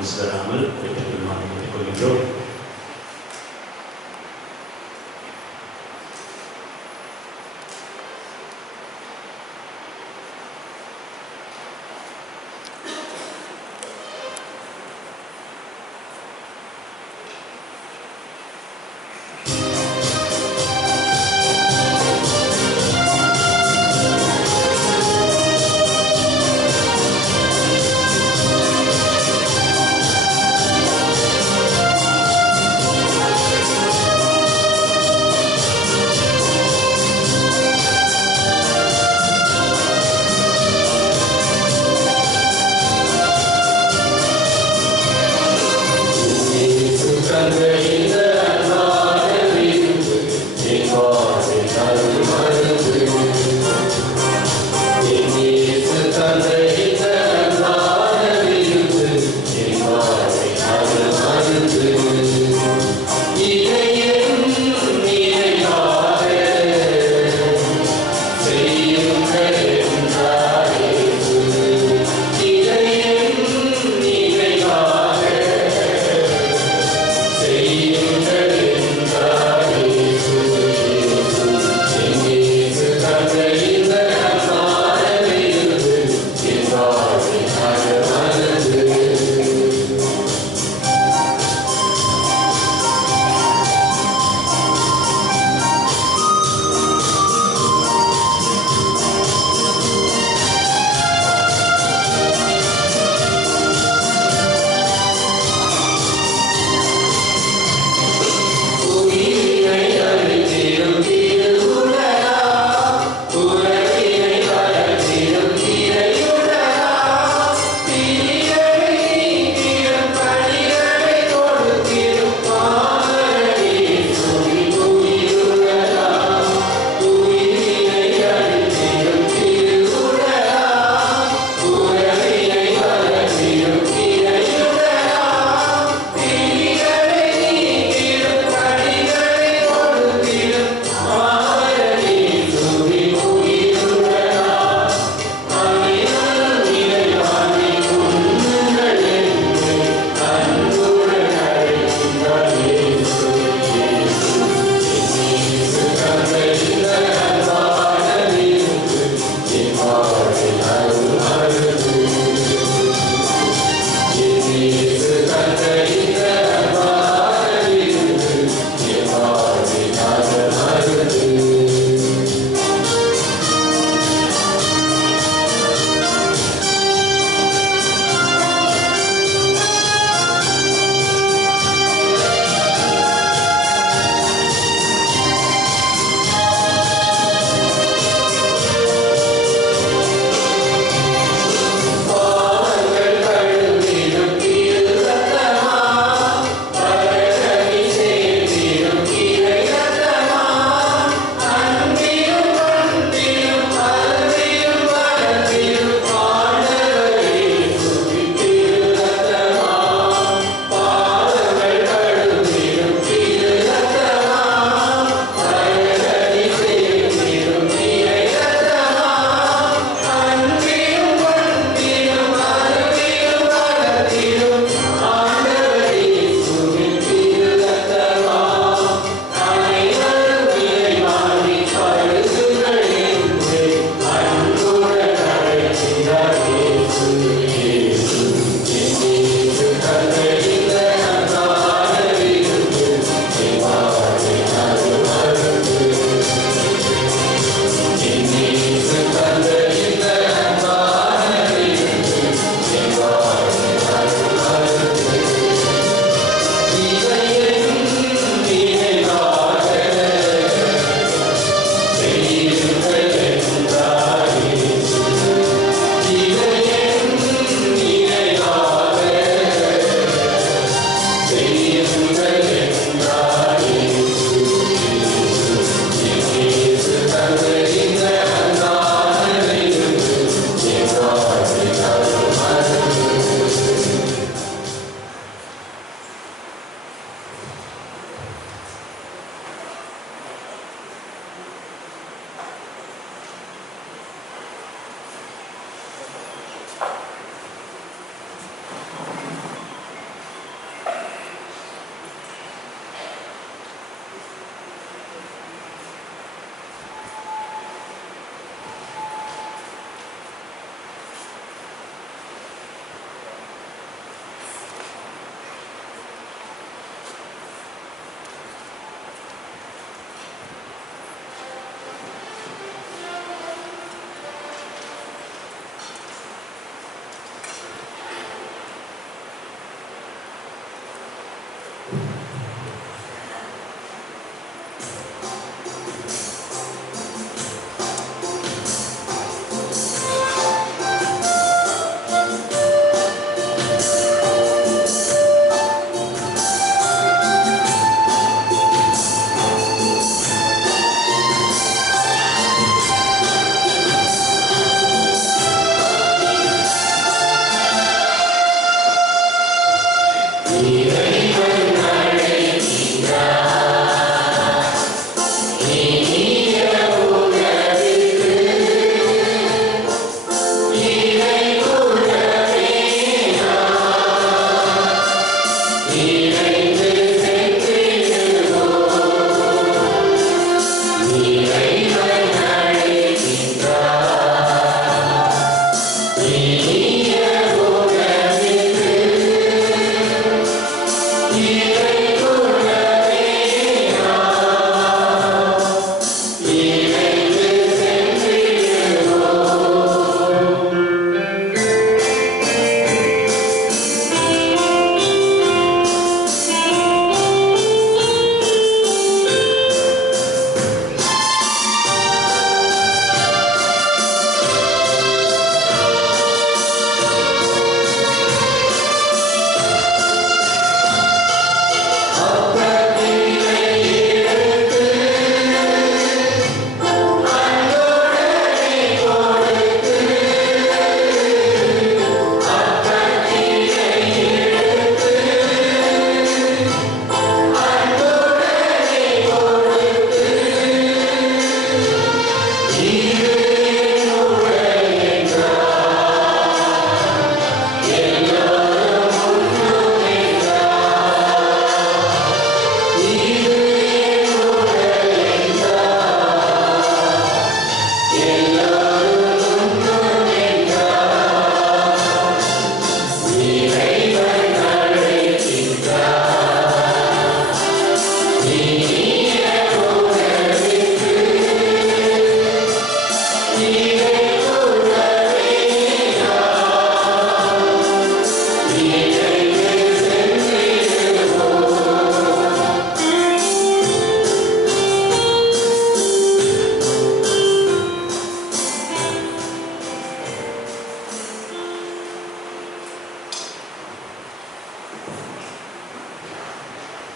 மனசு தராமல் பெற்றுக்கொள்ளுமாறு கேட்டுக்கொள்கின்றோம். Thank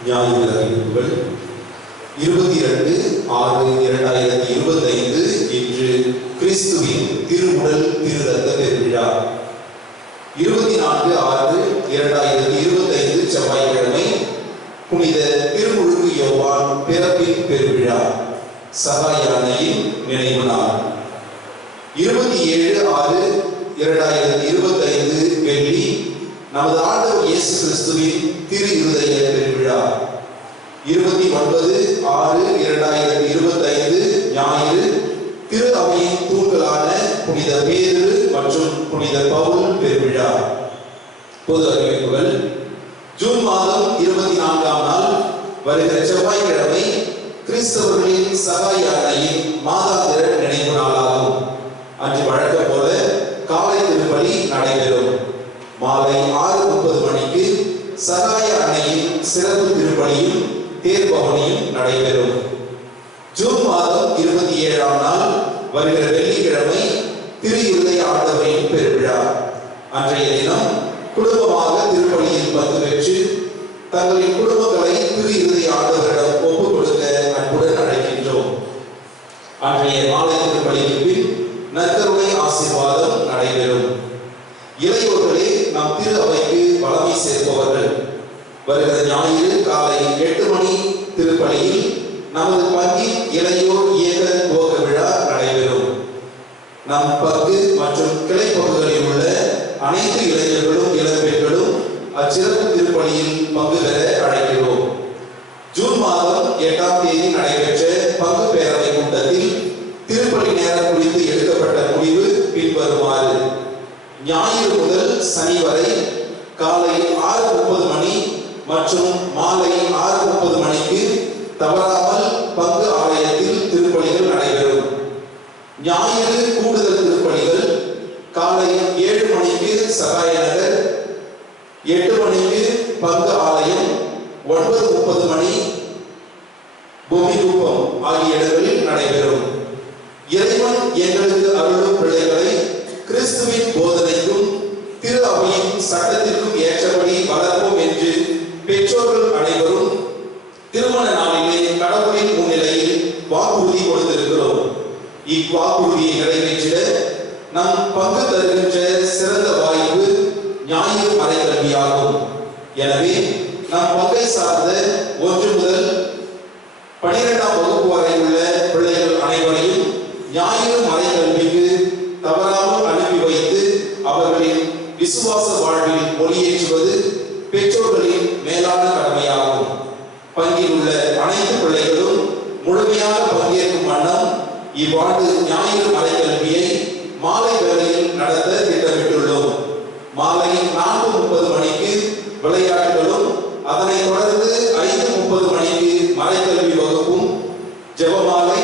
ஞாயிறு அறிவிப்புகள் 22/6/2025 இன்று கிறிஸ்துவின் திருவுடல் திருரத்த பெருவிழா. 24/6/2025 செவ்வாய்க்கிழமை புனித திருமுழுக்கு யோவான் பிறப்பின் பெருவிழா, சகாய அன்னையின் நினைவு நாள். 27/6/2025 வெள்ளி நமது ஆண்டவர் இயேசு கிறிஸ்துவின் திரு இருதய பெருவிழா. 29/6/2025 ஞாயிறு திரு அவையின் தூண்களான புனித பேதுரு மற்றும் புனித பவுல் பெருவிழா. பொது அறிவிப்புகள். ஜூன் மாதம் 24ஆம் நாள் வருகிற செவ்வாய்க்கிழமை கிறிஸ்தவர்களின் சகாய அன்னையின் மாதாந்திர நினைவு நாளாகும். அன்று வழக்கம் போல காலை திருப்பலி நடைபெறும். மாலை 6:30 மணிக்கு சகாய அன்னையின் சிறப்பு திருப்பலியும் தேர்பவனியும் நடைபெறும். ஜூன் மாதம் 27ஆம் நாள் வருகிற வெள்ளிக்கிழமை திரு இருதய ஆண்டவரின் பெருவிழா. அன்றைய தினம் குடும்பமாக திருப்பலியில் பங்கு பெற்று தங்களின் குடும்பங்களை திரு இருதய ஆண்டவரிடம் ஒப்புக் கொடுக்க அன்புடன் அழைக்கின்றோம். அன்றைய மாலை திருப்பலிக்கு பின் நற்கருணை ஆசீர்வாதம் நடைபெறும். இளையோர்களே நம் திரு அவைக்கு வளமை சேர்ப்பவர்கள். வருகிற ஞாயிறு காலை 8 மணி திருப்பலியில் நமது பங்கின் இளையோர் இயக்க துவக்க விழா நடைபெறும். நம் பங்கு மற்றும் கிளை பங்குகளில் உள்ள அனைத்து இளைஞர்களும் இளம்பெண்களும் அச்சிறப்பு திருப்பலியில் பங்கு பெற அழைக்கிறோம். ஜூன் மாதம் 8ஆம் தேதி நடைபெற்ற பங்கு பேரவை கூட்டத்தில் திருப்பலி நேரம் குறித்து எடுக்கப்பட்ட முடிவு பின்வருமாறு. ஞாயிறு முதல் சனி வரை காலை 6:30 மணி மற்றும் மாலை 6:30 மணிக்கு தவறாமல் பங்கு ஆலயத்தில் திருப்பலிகள் நடைபெறும். ஞாயிறு கூடுதல் திருப்பலிகள் காலை 7 மணிக்கு சகாய நகர், 8 மணிக்கு பங்கு ஆலயம், 9:30 மணி பூமிகுப்பம் ஆகிய இடங்களில் நடைபெறும். இறைவன் எங்களுக்கு அருளும் பிள்ளைகளை கிறிஸ்துவின் போதனைக்கும் திரு அவையின் சட்டத்திற்கும் ஏற்றபடி வளர்ப்போம் என்று பெற்றோர்கள் அனைவரும் திருமண நாளிலே கடவுளின் முன்னிலையில் வாக்குறுதி கொடுத்திருக்கிறோம். இவ்வாக்குறுதியை நிறைவேற்றிட நம் பங்கு தருகின்ற சிறந்த வாய்ப்பு ஞாயிறு மறைக்கல்வியாகும். எனவே நம் பங்கை சார்ந்த 1 முதல் 12ஆம் வகுப்பு வரை உள்ள பிள்ளைகள் அனைவரையும் ஞாயிறு மறைக்கல்விக்கு தவறாமல் அனுப்பி வைத்து அவர்களின் விசுவாச வாழ்வில் ஒளியேற்றுவது பெற்றோர்களின் மேலான கடமையாகும். பங்கில் உள்ள அனைத்து பிள்ளைகளும் முழுமையாக பங்கேற்கும் வண்ணம் இவ்வாண்டு ஞாயிறு மறைக்கல்வியை மாலை வேளையில் நடத்த திட்டமிட்டுள்ளோம். மாலை 4:30 மணிக்கு விளையாட்டுகளும் அதனைத் தொடர்ந்து 5:30 மணிக்கு மறைக்கல்வி வகுப்பும், ஜெபமாலை,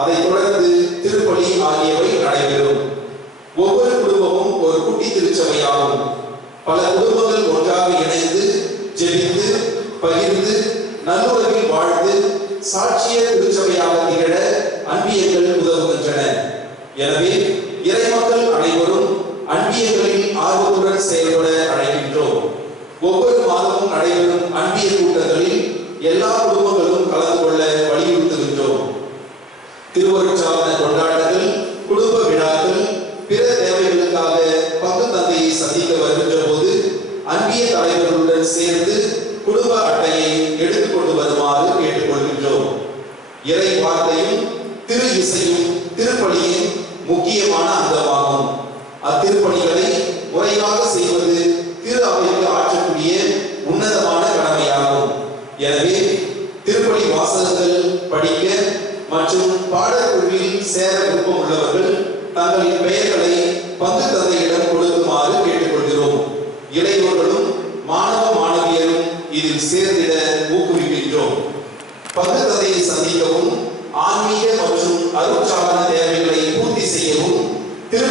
அதைத் தொடர்ந்து திருப்பலி ஆகியவை நடைபெறும். ஒவ்வொரு குடும்பமும் ஒரு குட்டி திருச்சபையாகும். பல குடும்பங்கள் ஒன்றாக இணைந்து ஜெபித்து பகிர்ந்து நல்லுறவில் வாழ்ந்து சாட்சிய திருச்சபையாக திகழ அன்பியங்கள் உதவுகின்றன. எனவே இறைமக்கள் அனைவரும் அன்பியங்களில் ஆர்வத்துடன் செயல்பட அழைக்கின்றோம். ஒவ்வொரு மாதமும் நடைபெறும் அன்பிய கூட்டங்களில் எல்லா குடும்பங்களும் கலந்து கொள்ள வலியுறுத்துகின்றோம். திருவருட்சாதன கொண்டாட்டங்கள், குடும்ப விழாக்கள், பிற தேவைகளுக்காக பங்கு தந்தையை சந்திக்க வருகின்ற போது அன்பிய தலைவர்களுடன் சேர்ந்து குடும்ப அட்டையை எடுத்துக்கொண்டு வருமாறு கேட்டுக்கொள்கின்றோம். இறை வார்த்தையும் திரு இசையும் திருப்பலியின் முக்கியமான அங்கமாகும். அத்திருப்பணிகளை முறையாக செய்வது திரு அவைக்கு ஆற்றக்கூடிய உன்னதமான கடமையாகும். எனவே திருப்பலி வாசகங்கள் படிக்க மற்றும் பாடற்குழுவில் சேர விருப்பம் உள்ளவர்கள் தங்களின் பெயர்களை பங்கு தந்தையிடம் கொடுக்குமாறு கேட்டுக்கொள்கிறோம். இளையோர்களும் மாணவ மாணவியரும் இதில் சேர்ந்திட ஊக்குவிக்கின்றோம். பங்கு தந்தையை சந்திக்கவும் ஆன்மீக மற்றும் அருட்சாதன தேவைகளை பூர்த்தி செய்யவும் திரு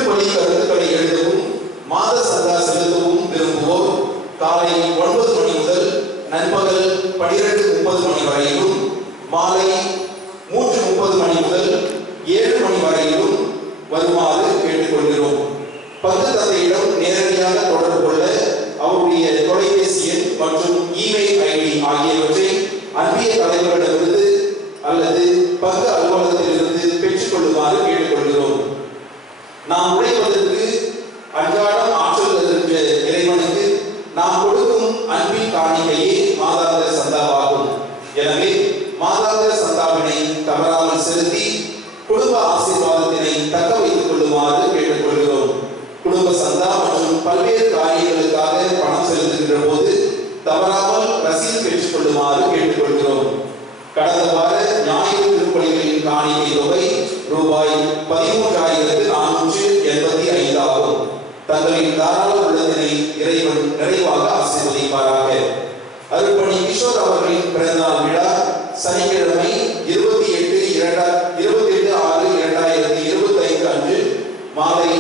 காணிக்கை தொகை ரூபாய் 13,485 ஆகும். தங்களின் தாராள உள்ளத்தினை இறைவன் நிறைவாக ஆசீர்வதிப்பாராக. அருள்பணி கிஷோர் அவர்களின் பிறந்தநாள் விழா சனிக்கிழமை 28/6/2025 அன்று மாலை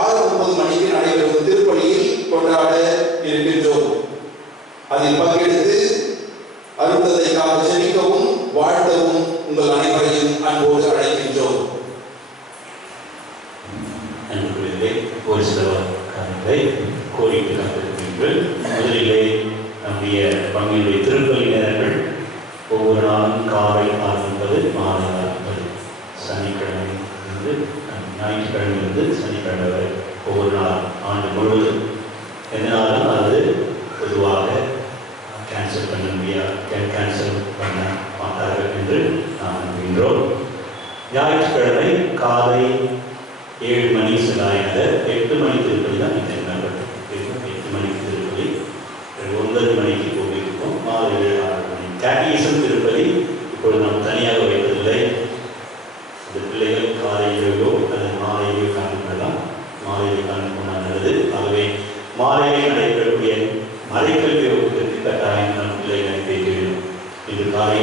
6:30 மணிக்கு நடைபெறும் திருப்பலியில் கொண்டாட இருக்கின்றோம். அதில் பங்கெடுத்து அருள்தந்தைக்காக ஜெபிக்கவும் வாழ்த்தவும் உங்கள் அனைவரையும் அன்போடு அழைக்கின்றோம். அன்புகளே, ஒரு சில காரணங்களை கோரிக்கை காத்திருக்கிறீர்கள். முதலிலே நம்முடைய பங்கினுடைய திருப்பலி நேரங்கள் ஒவ்வொரு நாளும் காலை 6:30, மாலை 6:30, சனிக்கிழமையிலிருந்து ஞாயிற்றுக்கிழமையிலிருந்து சனிக்கிழமை வரை ஒவ்வொரு நாள் ஆண்டு முழுவதும் எந்த நாளும் அது பொதுவாக கேன்சல் பண்ண கேன்சல் பண்ண மாட்டார்கள் என்று நாம் நம்புகின்றோம். ஞாயிற்றுக்கிழமை காலை 7 மணி சிலாயில 8 மணி திருப்பலி தான் திட்டமிடப்பட்டிருக்கும். 8 மணிக்கு திருப்பலி, 9 மணிக்கு போயிருக்கும், மாலை 6 மணி. கேட்டகிசம் திருப்பலி இப்பொழுது நாம் தனியாக வைப்பதில்லை. இந்த பிள்ளைகள் காலையிலேயோ அல்லது மாலையிலேயோ காண்பிக்கலாம். மாலையில் காண்பிப்போனால் நல்லது. ஆகவே மாலையில் நடைபெறக்கூடிய மறைக்கல்வி வகுப்பிற்கு கட்டாயம் நம் பிள்ளைகளை பேச வேண்டும். இன்று காலை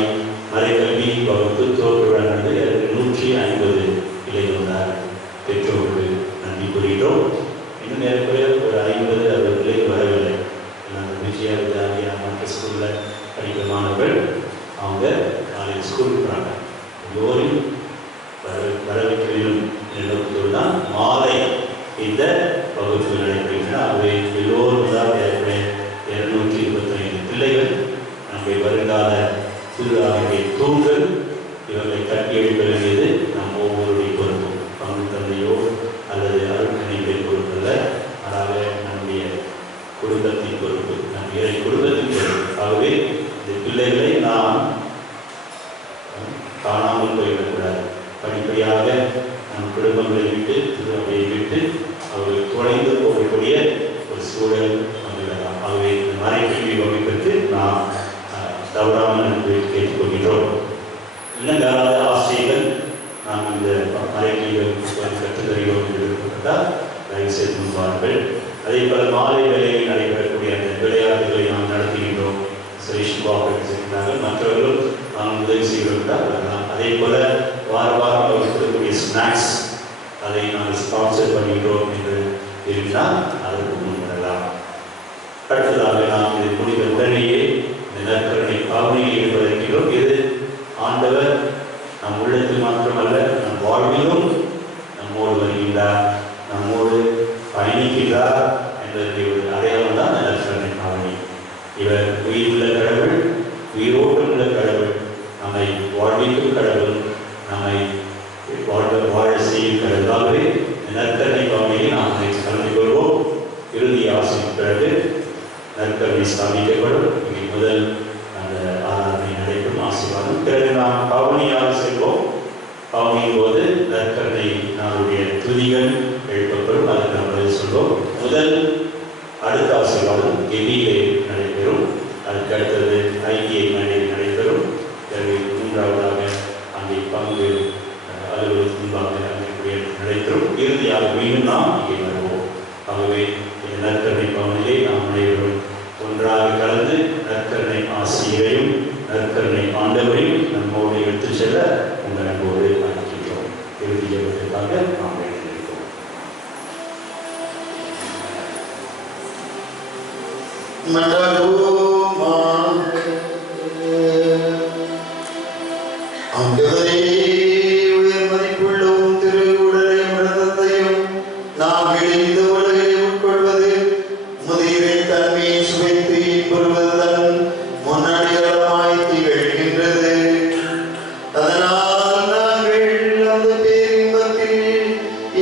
மறைக்கல்வி வகுப்பு துவக்க விழா நடந்தது. 150 பிள்ளைகள் வந்தார்கள். பெற்றோருக்கு நன்றி கூறுகிறோம். இன்னும் நேரக்குறைய ஒரு 50-60 பிள்ளைகள் வரவில்லை. விஜயா வித்யாலயா மற்ற ஸ்கூலில் படிக்கிற மாணவர்கள் அவங்க காலையில் ஸ்கூலுக்கு போகிறாங்க. எல்லோரும் வரவேற்க வேண்டும் என்ற தான் மாலை இந்த வகுப்பு நடைபெறுகின்றன. ஆகவே எல்லோரும் தான் 225 பிள்ளைகள் நம்முடைய வருங்கால திரு ஆகிய தூண்கள். இவர்களை கட்டி எழுப்ப வேண்டியது நம் ஒவ்வொருடைய பொறுப்பு. பங்கு தந்தையோ அல்லது அருட்கணிப்பை பொறுப்பு அல்ல, அதாக நம்முடைய குடும்பத்தின் பொறுப்பு, நம் இறை குடும்பத்தின் பொறுப்பு. ஆகவே இந்த பிள்ளைகளை நாம் காணாமல் போய்விடக்கூடாது. படிப்படியாக நம் குடும்பங்களை விட்டு திருவையை விட்டு அவர்கள் தொலைந்து போகக்கூடிய ஒரு சூழல் வந்துவிடலாம். ஆகவே இந்த மறைக்கல்வி வகுப்பிற்கு நாம் தவறாமல் என்று கேட்டுக்கொள்கிறோம். இன்னும் யாராவது ஆசிரியர்கள் நாம் இந்த மறைக்கல்வி கற்றுத் தருகிறோம் என்று விருப்பப்பட்டால் தயவு செய்து முன்வார்கள். அதே போல மாலை வேலையில் நடைபெறக்கூடிய அந்த விளையாட்டுகளை நாம் நடத்துகின்றோம். சுரேஷ் பாபு செய்கிறார்கள், மற்றவர்களும் நாம் உதவி செய்வதற்காக வரலாம். அதே போல வாரம் இருக்கக்கூடிய ஸ்நாக்ஸ் அதை நாம் ஸ்பான்சர் பண்ணுகிறோம் என்று இருந்தால் அதற்கு முன்வரலாம். அடுத்ததாக நாம் இது முடிந்த உடனேயே இந்த நற்கருணை பாவனையில் ஈடுபடுகிறோம். இது ஆண்டவர் நம் உள்ளத்தில் மாத்திரமல்ல, நம் வாழ்விலும் நம்மோடு வருகின்றார், நம்மோடு பயணிக்கின்றார் என்பதற்கு ஒரு அடையாளம் தான் நற்கருணை பாவனை. இவர் உயிருள்ள கடவுள், உயிரோட்டம் உள்ள கடவுள், நம்மை வாழ்விக்கும் கடவுள், நம்மை வாழ செய்யும் கடவுளாகவே நற்கருணை பாவனையில் நாம் கலந்து கொள்வோம். இறுதி ஆசைக்கு பிறகு நற்கருணை ஸ்தாபிக்கப்படும். இங்கே முதல் அந்த ஆராதனை நடைபெறும், ஆசீர்வாதம். பிறகு நாம் பாவனையாக செல்வோம். பாவனையின் போது நற்கருணை நம்முடைய துதிகள் எழுப்பப்படும். அதுக்கு நாம் பதில் சொல்வோம். முதல் அடுத்த ஆசீர்வாதம் கெபியிலே நடைபெறும். அதுக்கு அடுத்தது ஐக்கிய மேடையில் நடைபெறும். பிறகு மூன்றாவதாக அங்கே பங்கு அலுவலகத்தின் முன்பாக நடைபெறும். இறுதியாக மீண்டும் நாம் இங்கே வருவோம். ஆகவே இந்த நற்கருணை பவனிலே நாம் அனைவரும் ஒன்றாக கலந்து நற்கருணை ஆசிரியரையும் நற்கருணை ஆண்டவரையும் நம்மோடு எடுத்துச் செல்ல உங்கள் அன்போடு அழைக்கின்றோம். இறுதி ஜெபத்திற்காக நாம் எழுந்திருக்கிறோம். ஆண்டவரே, உயர் மதிப்புள்ளவும் திரு உடலையும் இரத்தத்தையும் நாம் இணைந்த உலகை உட்கொள்வது முதிரின் தன்மையை சுவைத்து இன்புறுவதுடன் முன்னடிகளமாய் திகழ்கின்றது. அதனால் நாங்கள் அந்த பேரின்பத்தில்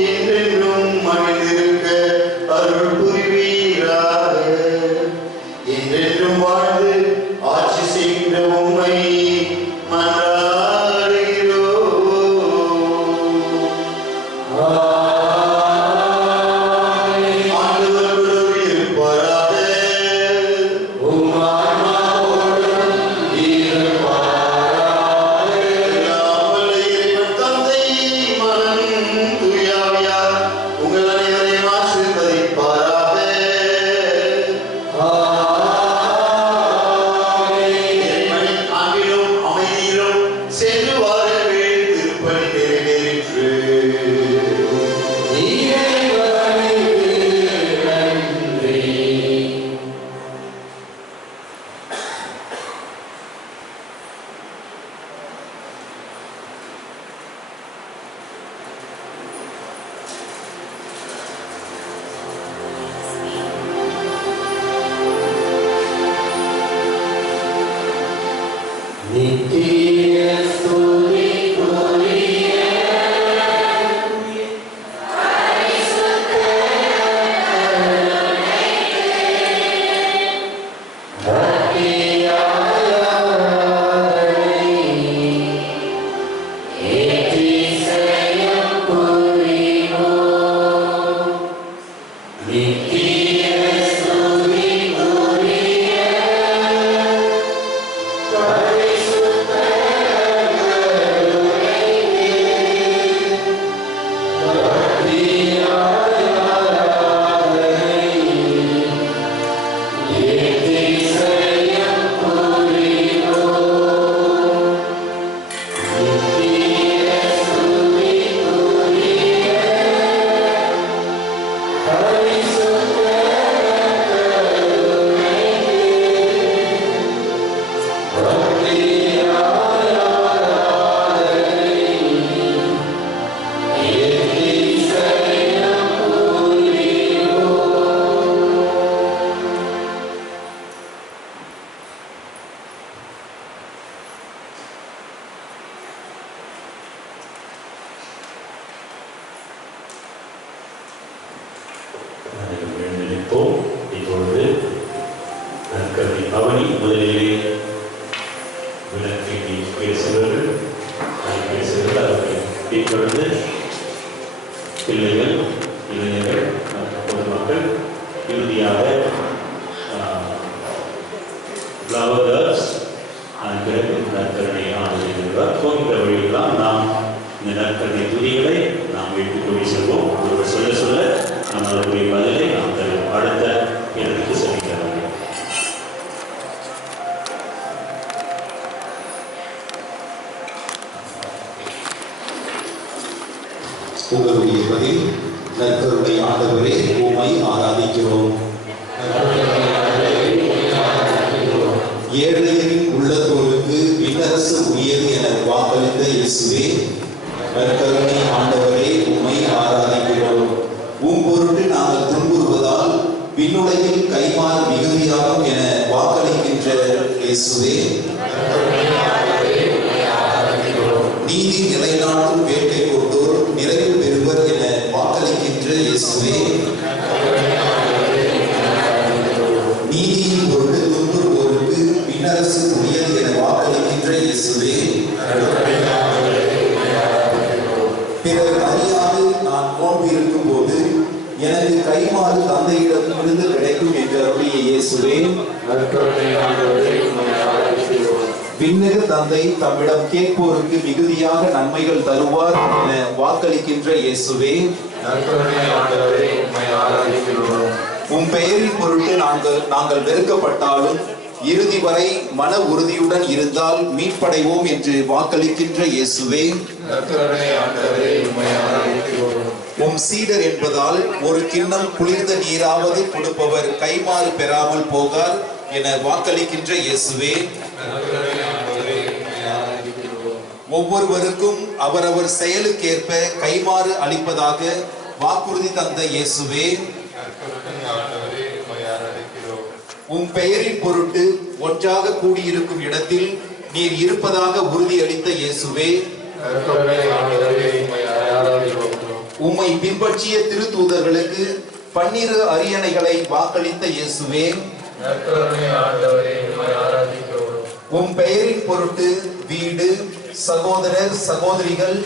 என்றென்றும் மகிழ்ந்திருக்க அருள் புரிவீராக. என்றென்றும் வாழ்ந்து இறுதியாக ஃப்ளவர் கேர்ள்ஸ் அதன் பிறகு நற்கருணை ஆண்டுகிறார். போகின்ற வழியெல்லாம் நாம் இந்த நற்கருணை துதிகளை நாம் எடுத்துக்கொண்டு செல்வோம். ஒருவர் சொல்ல சொல்ல நாம் அதற்குரிய பதிலை நாம் தருவோம். அடுத்த இடத்துக்கு செல்கிறார்கள். உங்களுடைய பதில், நற்கருணை ஆண்டவரே உம்மை ஆராதிக்கிறோம். ஏழையரின் உள்ளத்தோருக்கு விண்ணரசு உரியது என வாக்களித்த இயேசுவே, நற்கருணை ஆண்டவரே உம்மை ஆராதிக்கிறோம். உம் பொருட்டு நாங்கள் துன்புறுவதால் விண்ணுலகில் கைமாறு மிகுதியாகும் என வாக்களிக்கின்ற இயேசுவே, நீதி நிலைநாட்டும் வேட்டை கொண்டோர் நிறைவு பெறுவர் என வாக்களிக்கின்ற இயேசுவே, நீதியின் பொருட்டு துன்புறுவோருக்கு விண்ணரசு உரியது என வாக்களிக்கின்ற இயேசுவே, பிறர் அறியாது நான் நோன்பு இருக்கும் போது எனக்கு கைமாறு தந்தையிடமிருந்து கிடைக்கும் என்று அருளிய இயேசுவே, விண்ணக தந்தை தம்மிடம் கேட்போருக்கு மிகுதியாக நன்மைகள் தருவார் என வாக்களிக்கின்ற இயேசுவே, உம் பெயரின் பொருட்டு நாங்கள் வெறுக்கப்பட்டாலும் இறுதி வரை மன உறுதியுடன் இருந்தால் மீட்படைவோம் என்று வாக்களிக்கின்ற இயேசுவே, உம் சீடர் என்பதால் ஒரு கிண்ணம் குளிர்ந்த நீராவது கொடுப்பவர் கைமாறு பெறாமல் போகார் என வாக்களிக்கின்ற இயேசுவே, ஒவ்வொருவருக்கும் அவரவர் செயலுக்கேற்ப கைமாறு அளிப்பதாக வாக்குறுதி தந்த இயேசுவே, உம் பெயரின் பொருட்டு ஒன்றாக கூடியிருக்கும் இடத்தில் நீர் இருப்பதாக உறுதியளித்த இயேசுவே, உம்மை பின்பற்றிய திருத்தூதர்களுக்கு 12 அரியணைகளை வாக்களித்த இயேசுவே, உம் பெயரின் பொருட்டு வீடு, சகோதரர் சகோதரிகள்,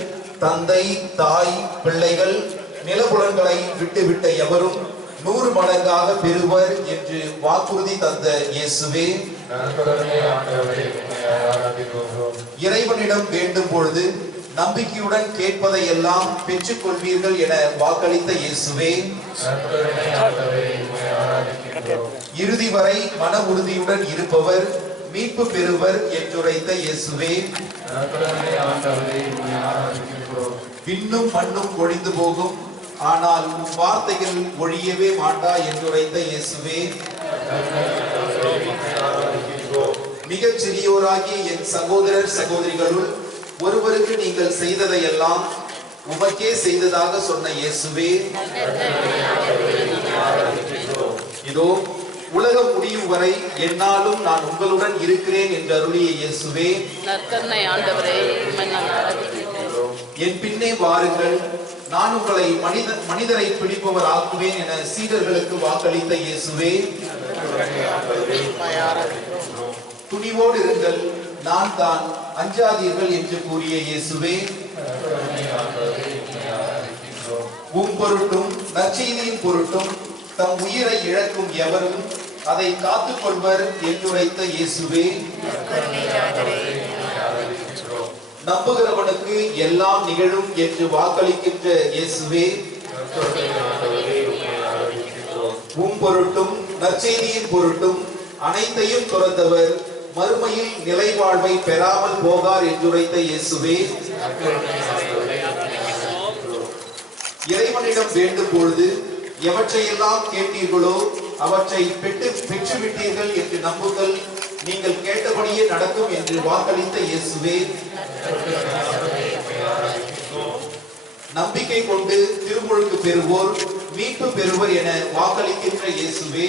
தந்தை தாய் பிள்ளைகள், நிலபுலன்களை விட்டுவிட்ட எவரும் 100 மடங்காக பெறுவர் என்று வாக்குறுதி தந்த இயேசுவே, இறைவனிடம் வேண்டும் பொழுது நம்பிக்கையுடன் கேட்பதை எல்லாம் பெற்றுக் கொள்வீர்கள் என வாக்களித்த இயேசுவே, இறுதி வரை மன உறுதியுடன் இருப்பவர் மீட்பு பெறுவர் என்றுரைத்த இயேசுவே, விண்ணும் மண்ணும் ஒழிந்து போகும் ஆனால் வார்த்தைகள் ஒழியவே மாட்டா என்றுரைத்த இயேசுவே, மிகச் சிறியோராகிய என் சகோதரர் சகோதரிகளுள் ஒருவருக்கு நீங்கள் செய்ததையெல்லாம் உமக்கே செய்ததாக சொன்ன இயேசுவே, இதோ உலகம் முடியும் வரை என்னாலும் நான் உங்களுடன் இருக்கிறேன் என்று அருளிய இயேசுவே, என் பின்னே வாருங்கள் நான் உங்களை மனிதரை பிடிப்பவர் ஆக்குவேன் என சீடர்களுக்கு வாக்களித்த இயேசுவே, துணிவோடு இருங்கள் நான் தான் அஞ்சாதீர்கள் என்று கூறிய இயேசுவே, உம் பொருட்டும் நற்செய்தியின் பொருட்டும் தம் உயிரை இழக்கும் எவரும் அதை காத்துக் கொள்வர் என்றுரைத்த இயேசுவே, நம்புகிறவனுக்கு எல்லாம் நிகழும் என்று வாக்களிக்கின்ற இயேசுவே, உம் பொருட்டும் நற்செய்தியின் பொருட்டும் அனைத்தையும் துறந்தவர் மறுமையில் நிலை வாழ்வை பெறாமல் போகார் என்றுரைத்த இயேசுவே, இறைவனிடம் வேண்டும் பொழுது எவற்றையெல்லாம் கேட்டீர்களோ அவற்றை பெற்றுவிட்டீர்கள் என்று நம்புங்கள், நீங்கள் கேட்டபடியே நடக்கும் என்று வாக்களித்த இயேசுவே, நம்பிக்கை கொண்டு திருமுழுக்கு பெறுவோர் மீட்பு பெறுவர் என வாக்களிக்கின்ற இயேசுவே,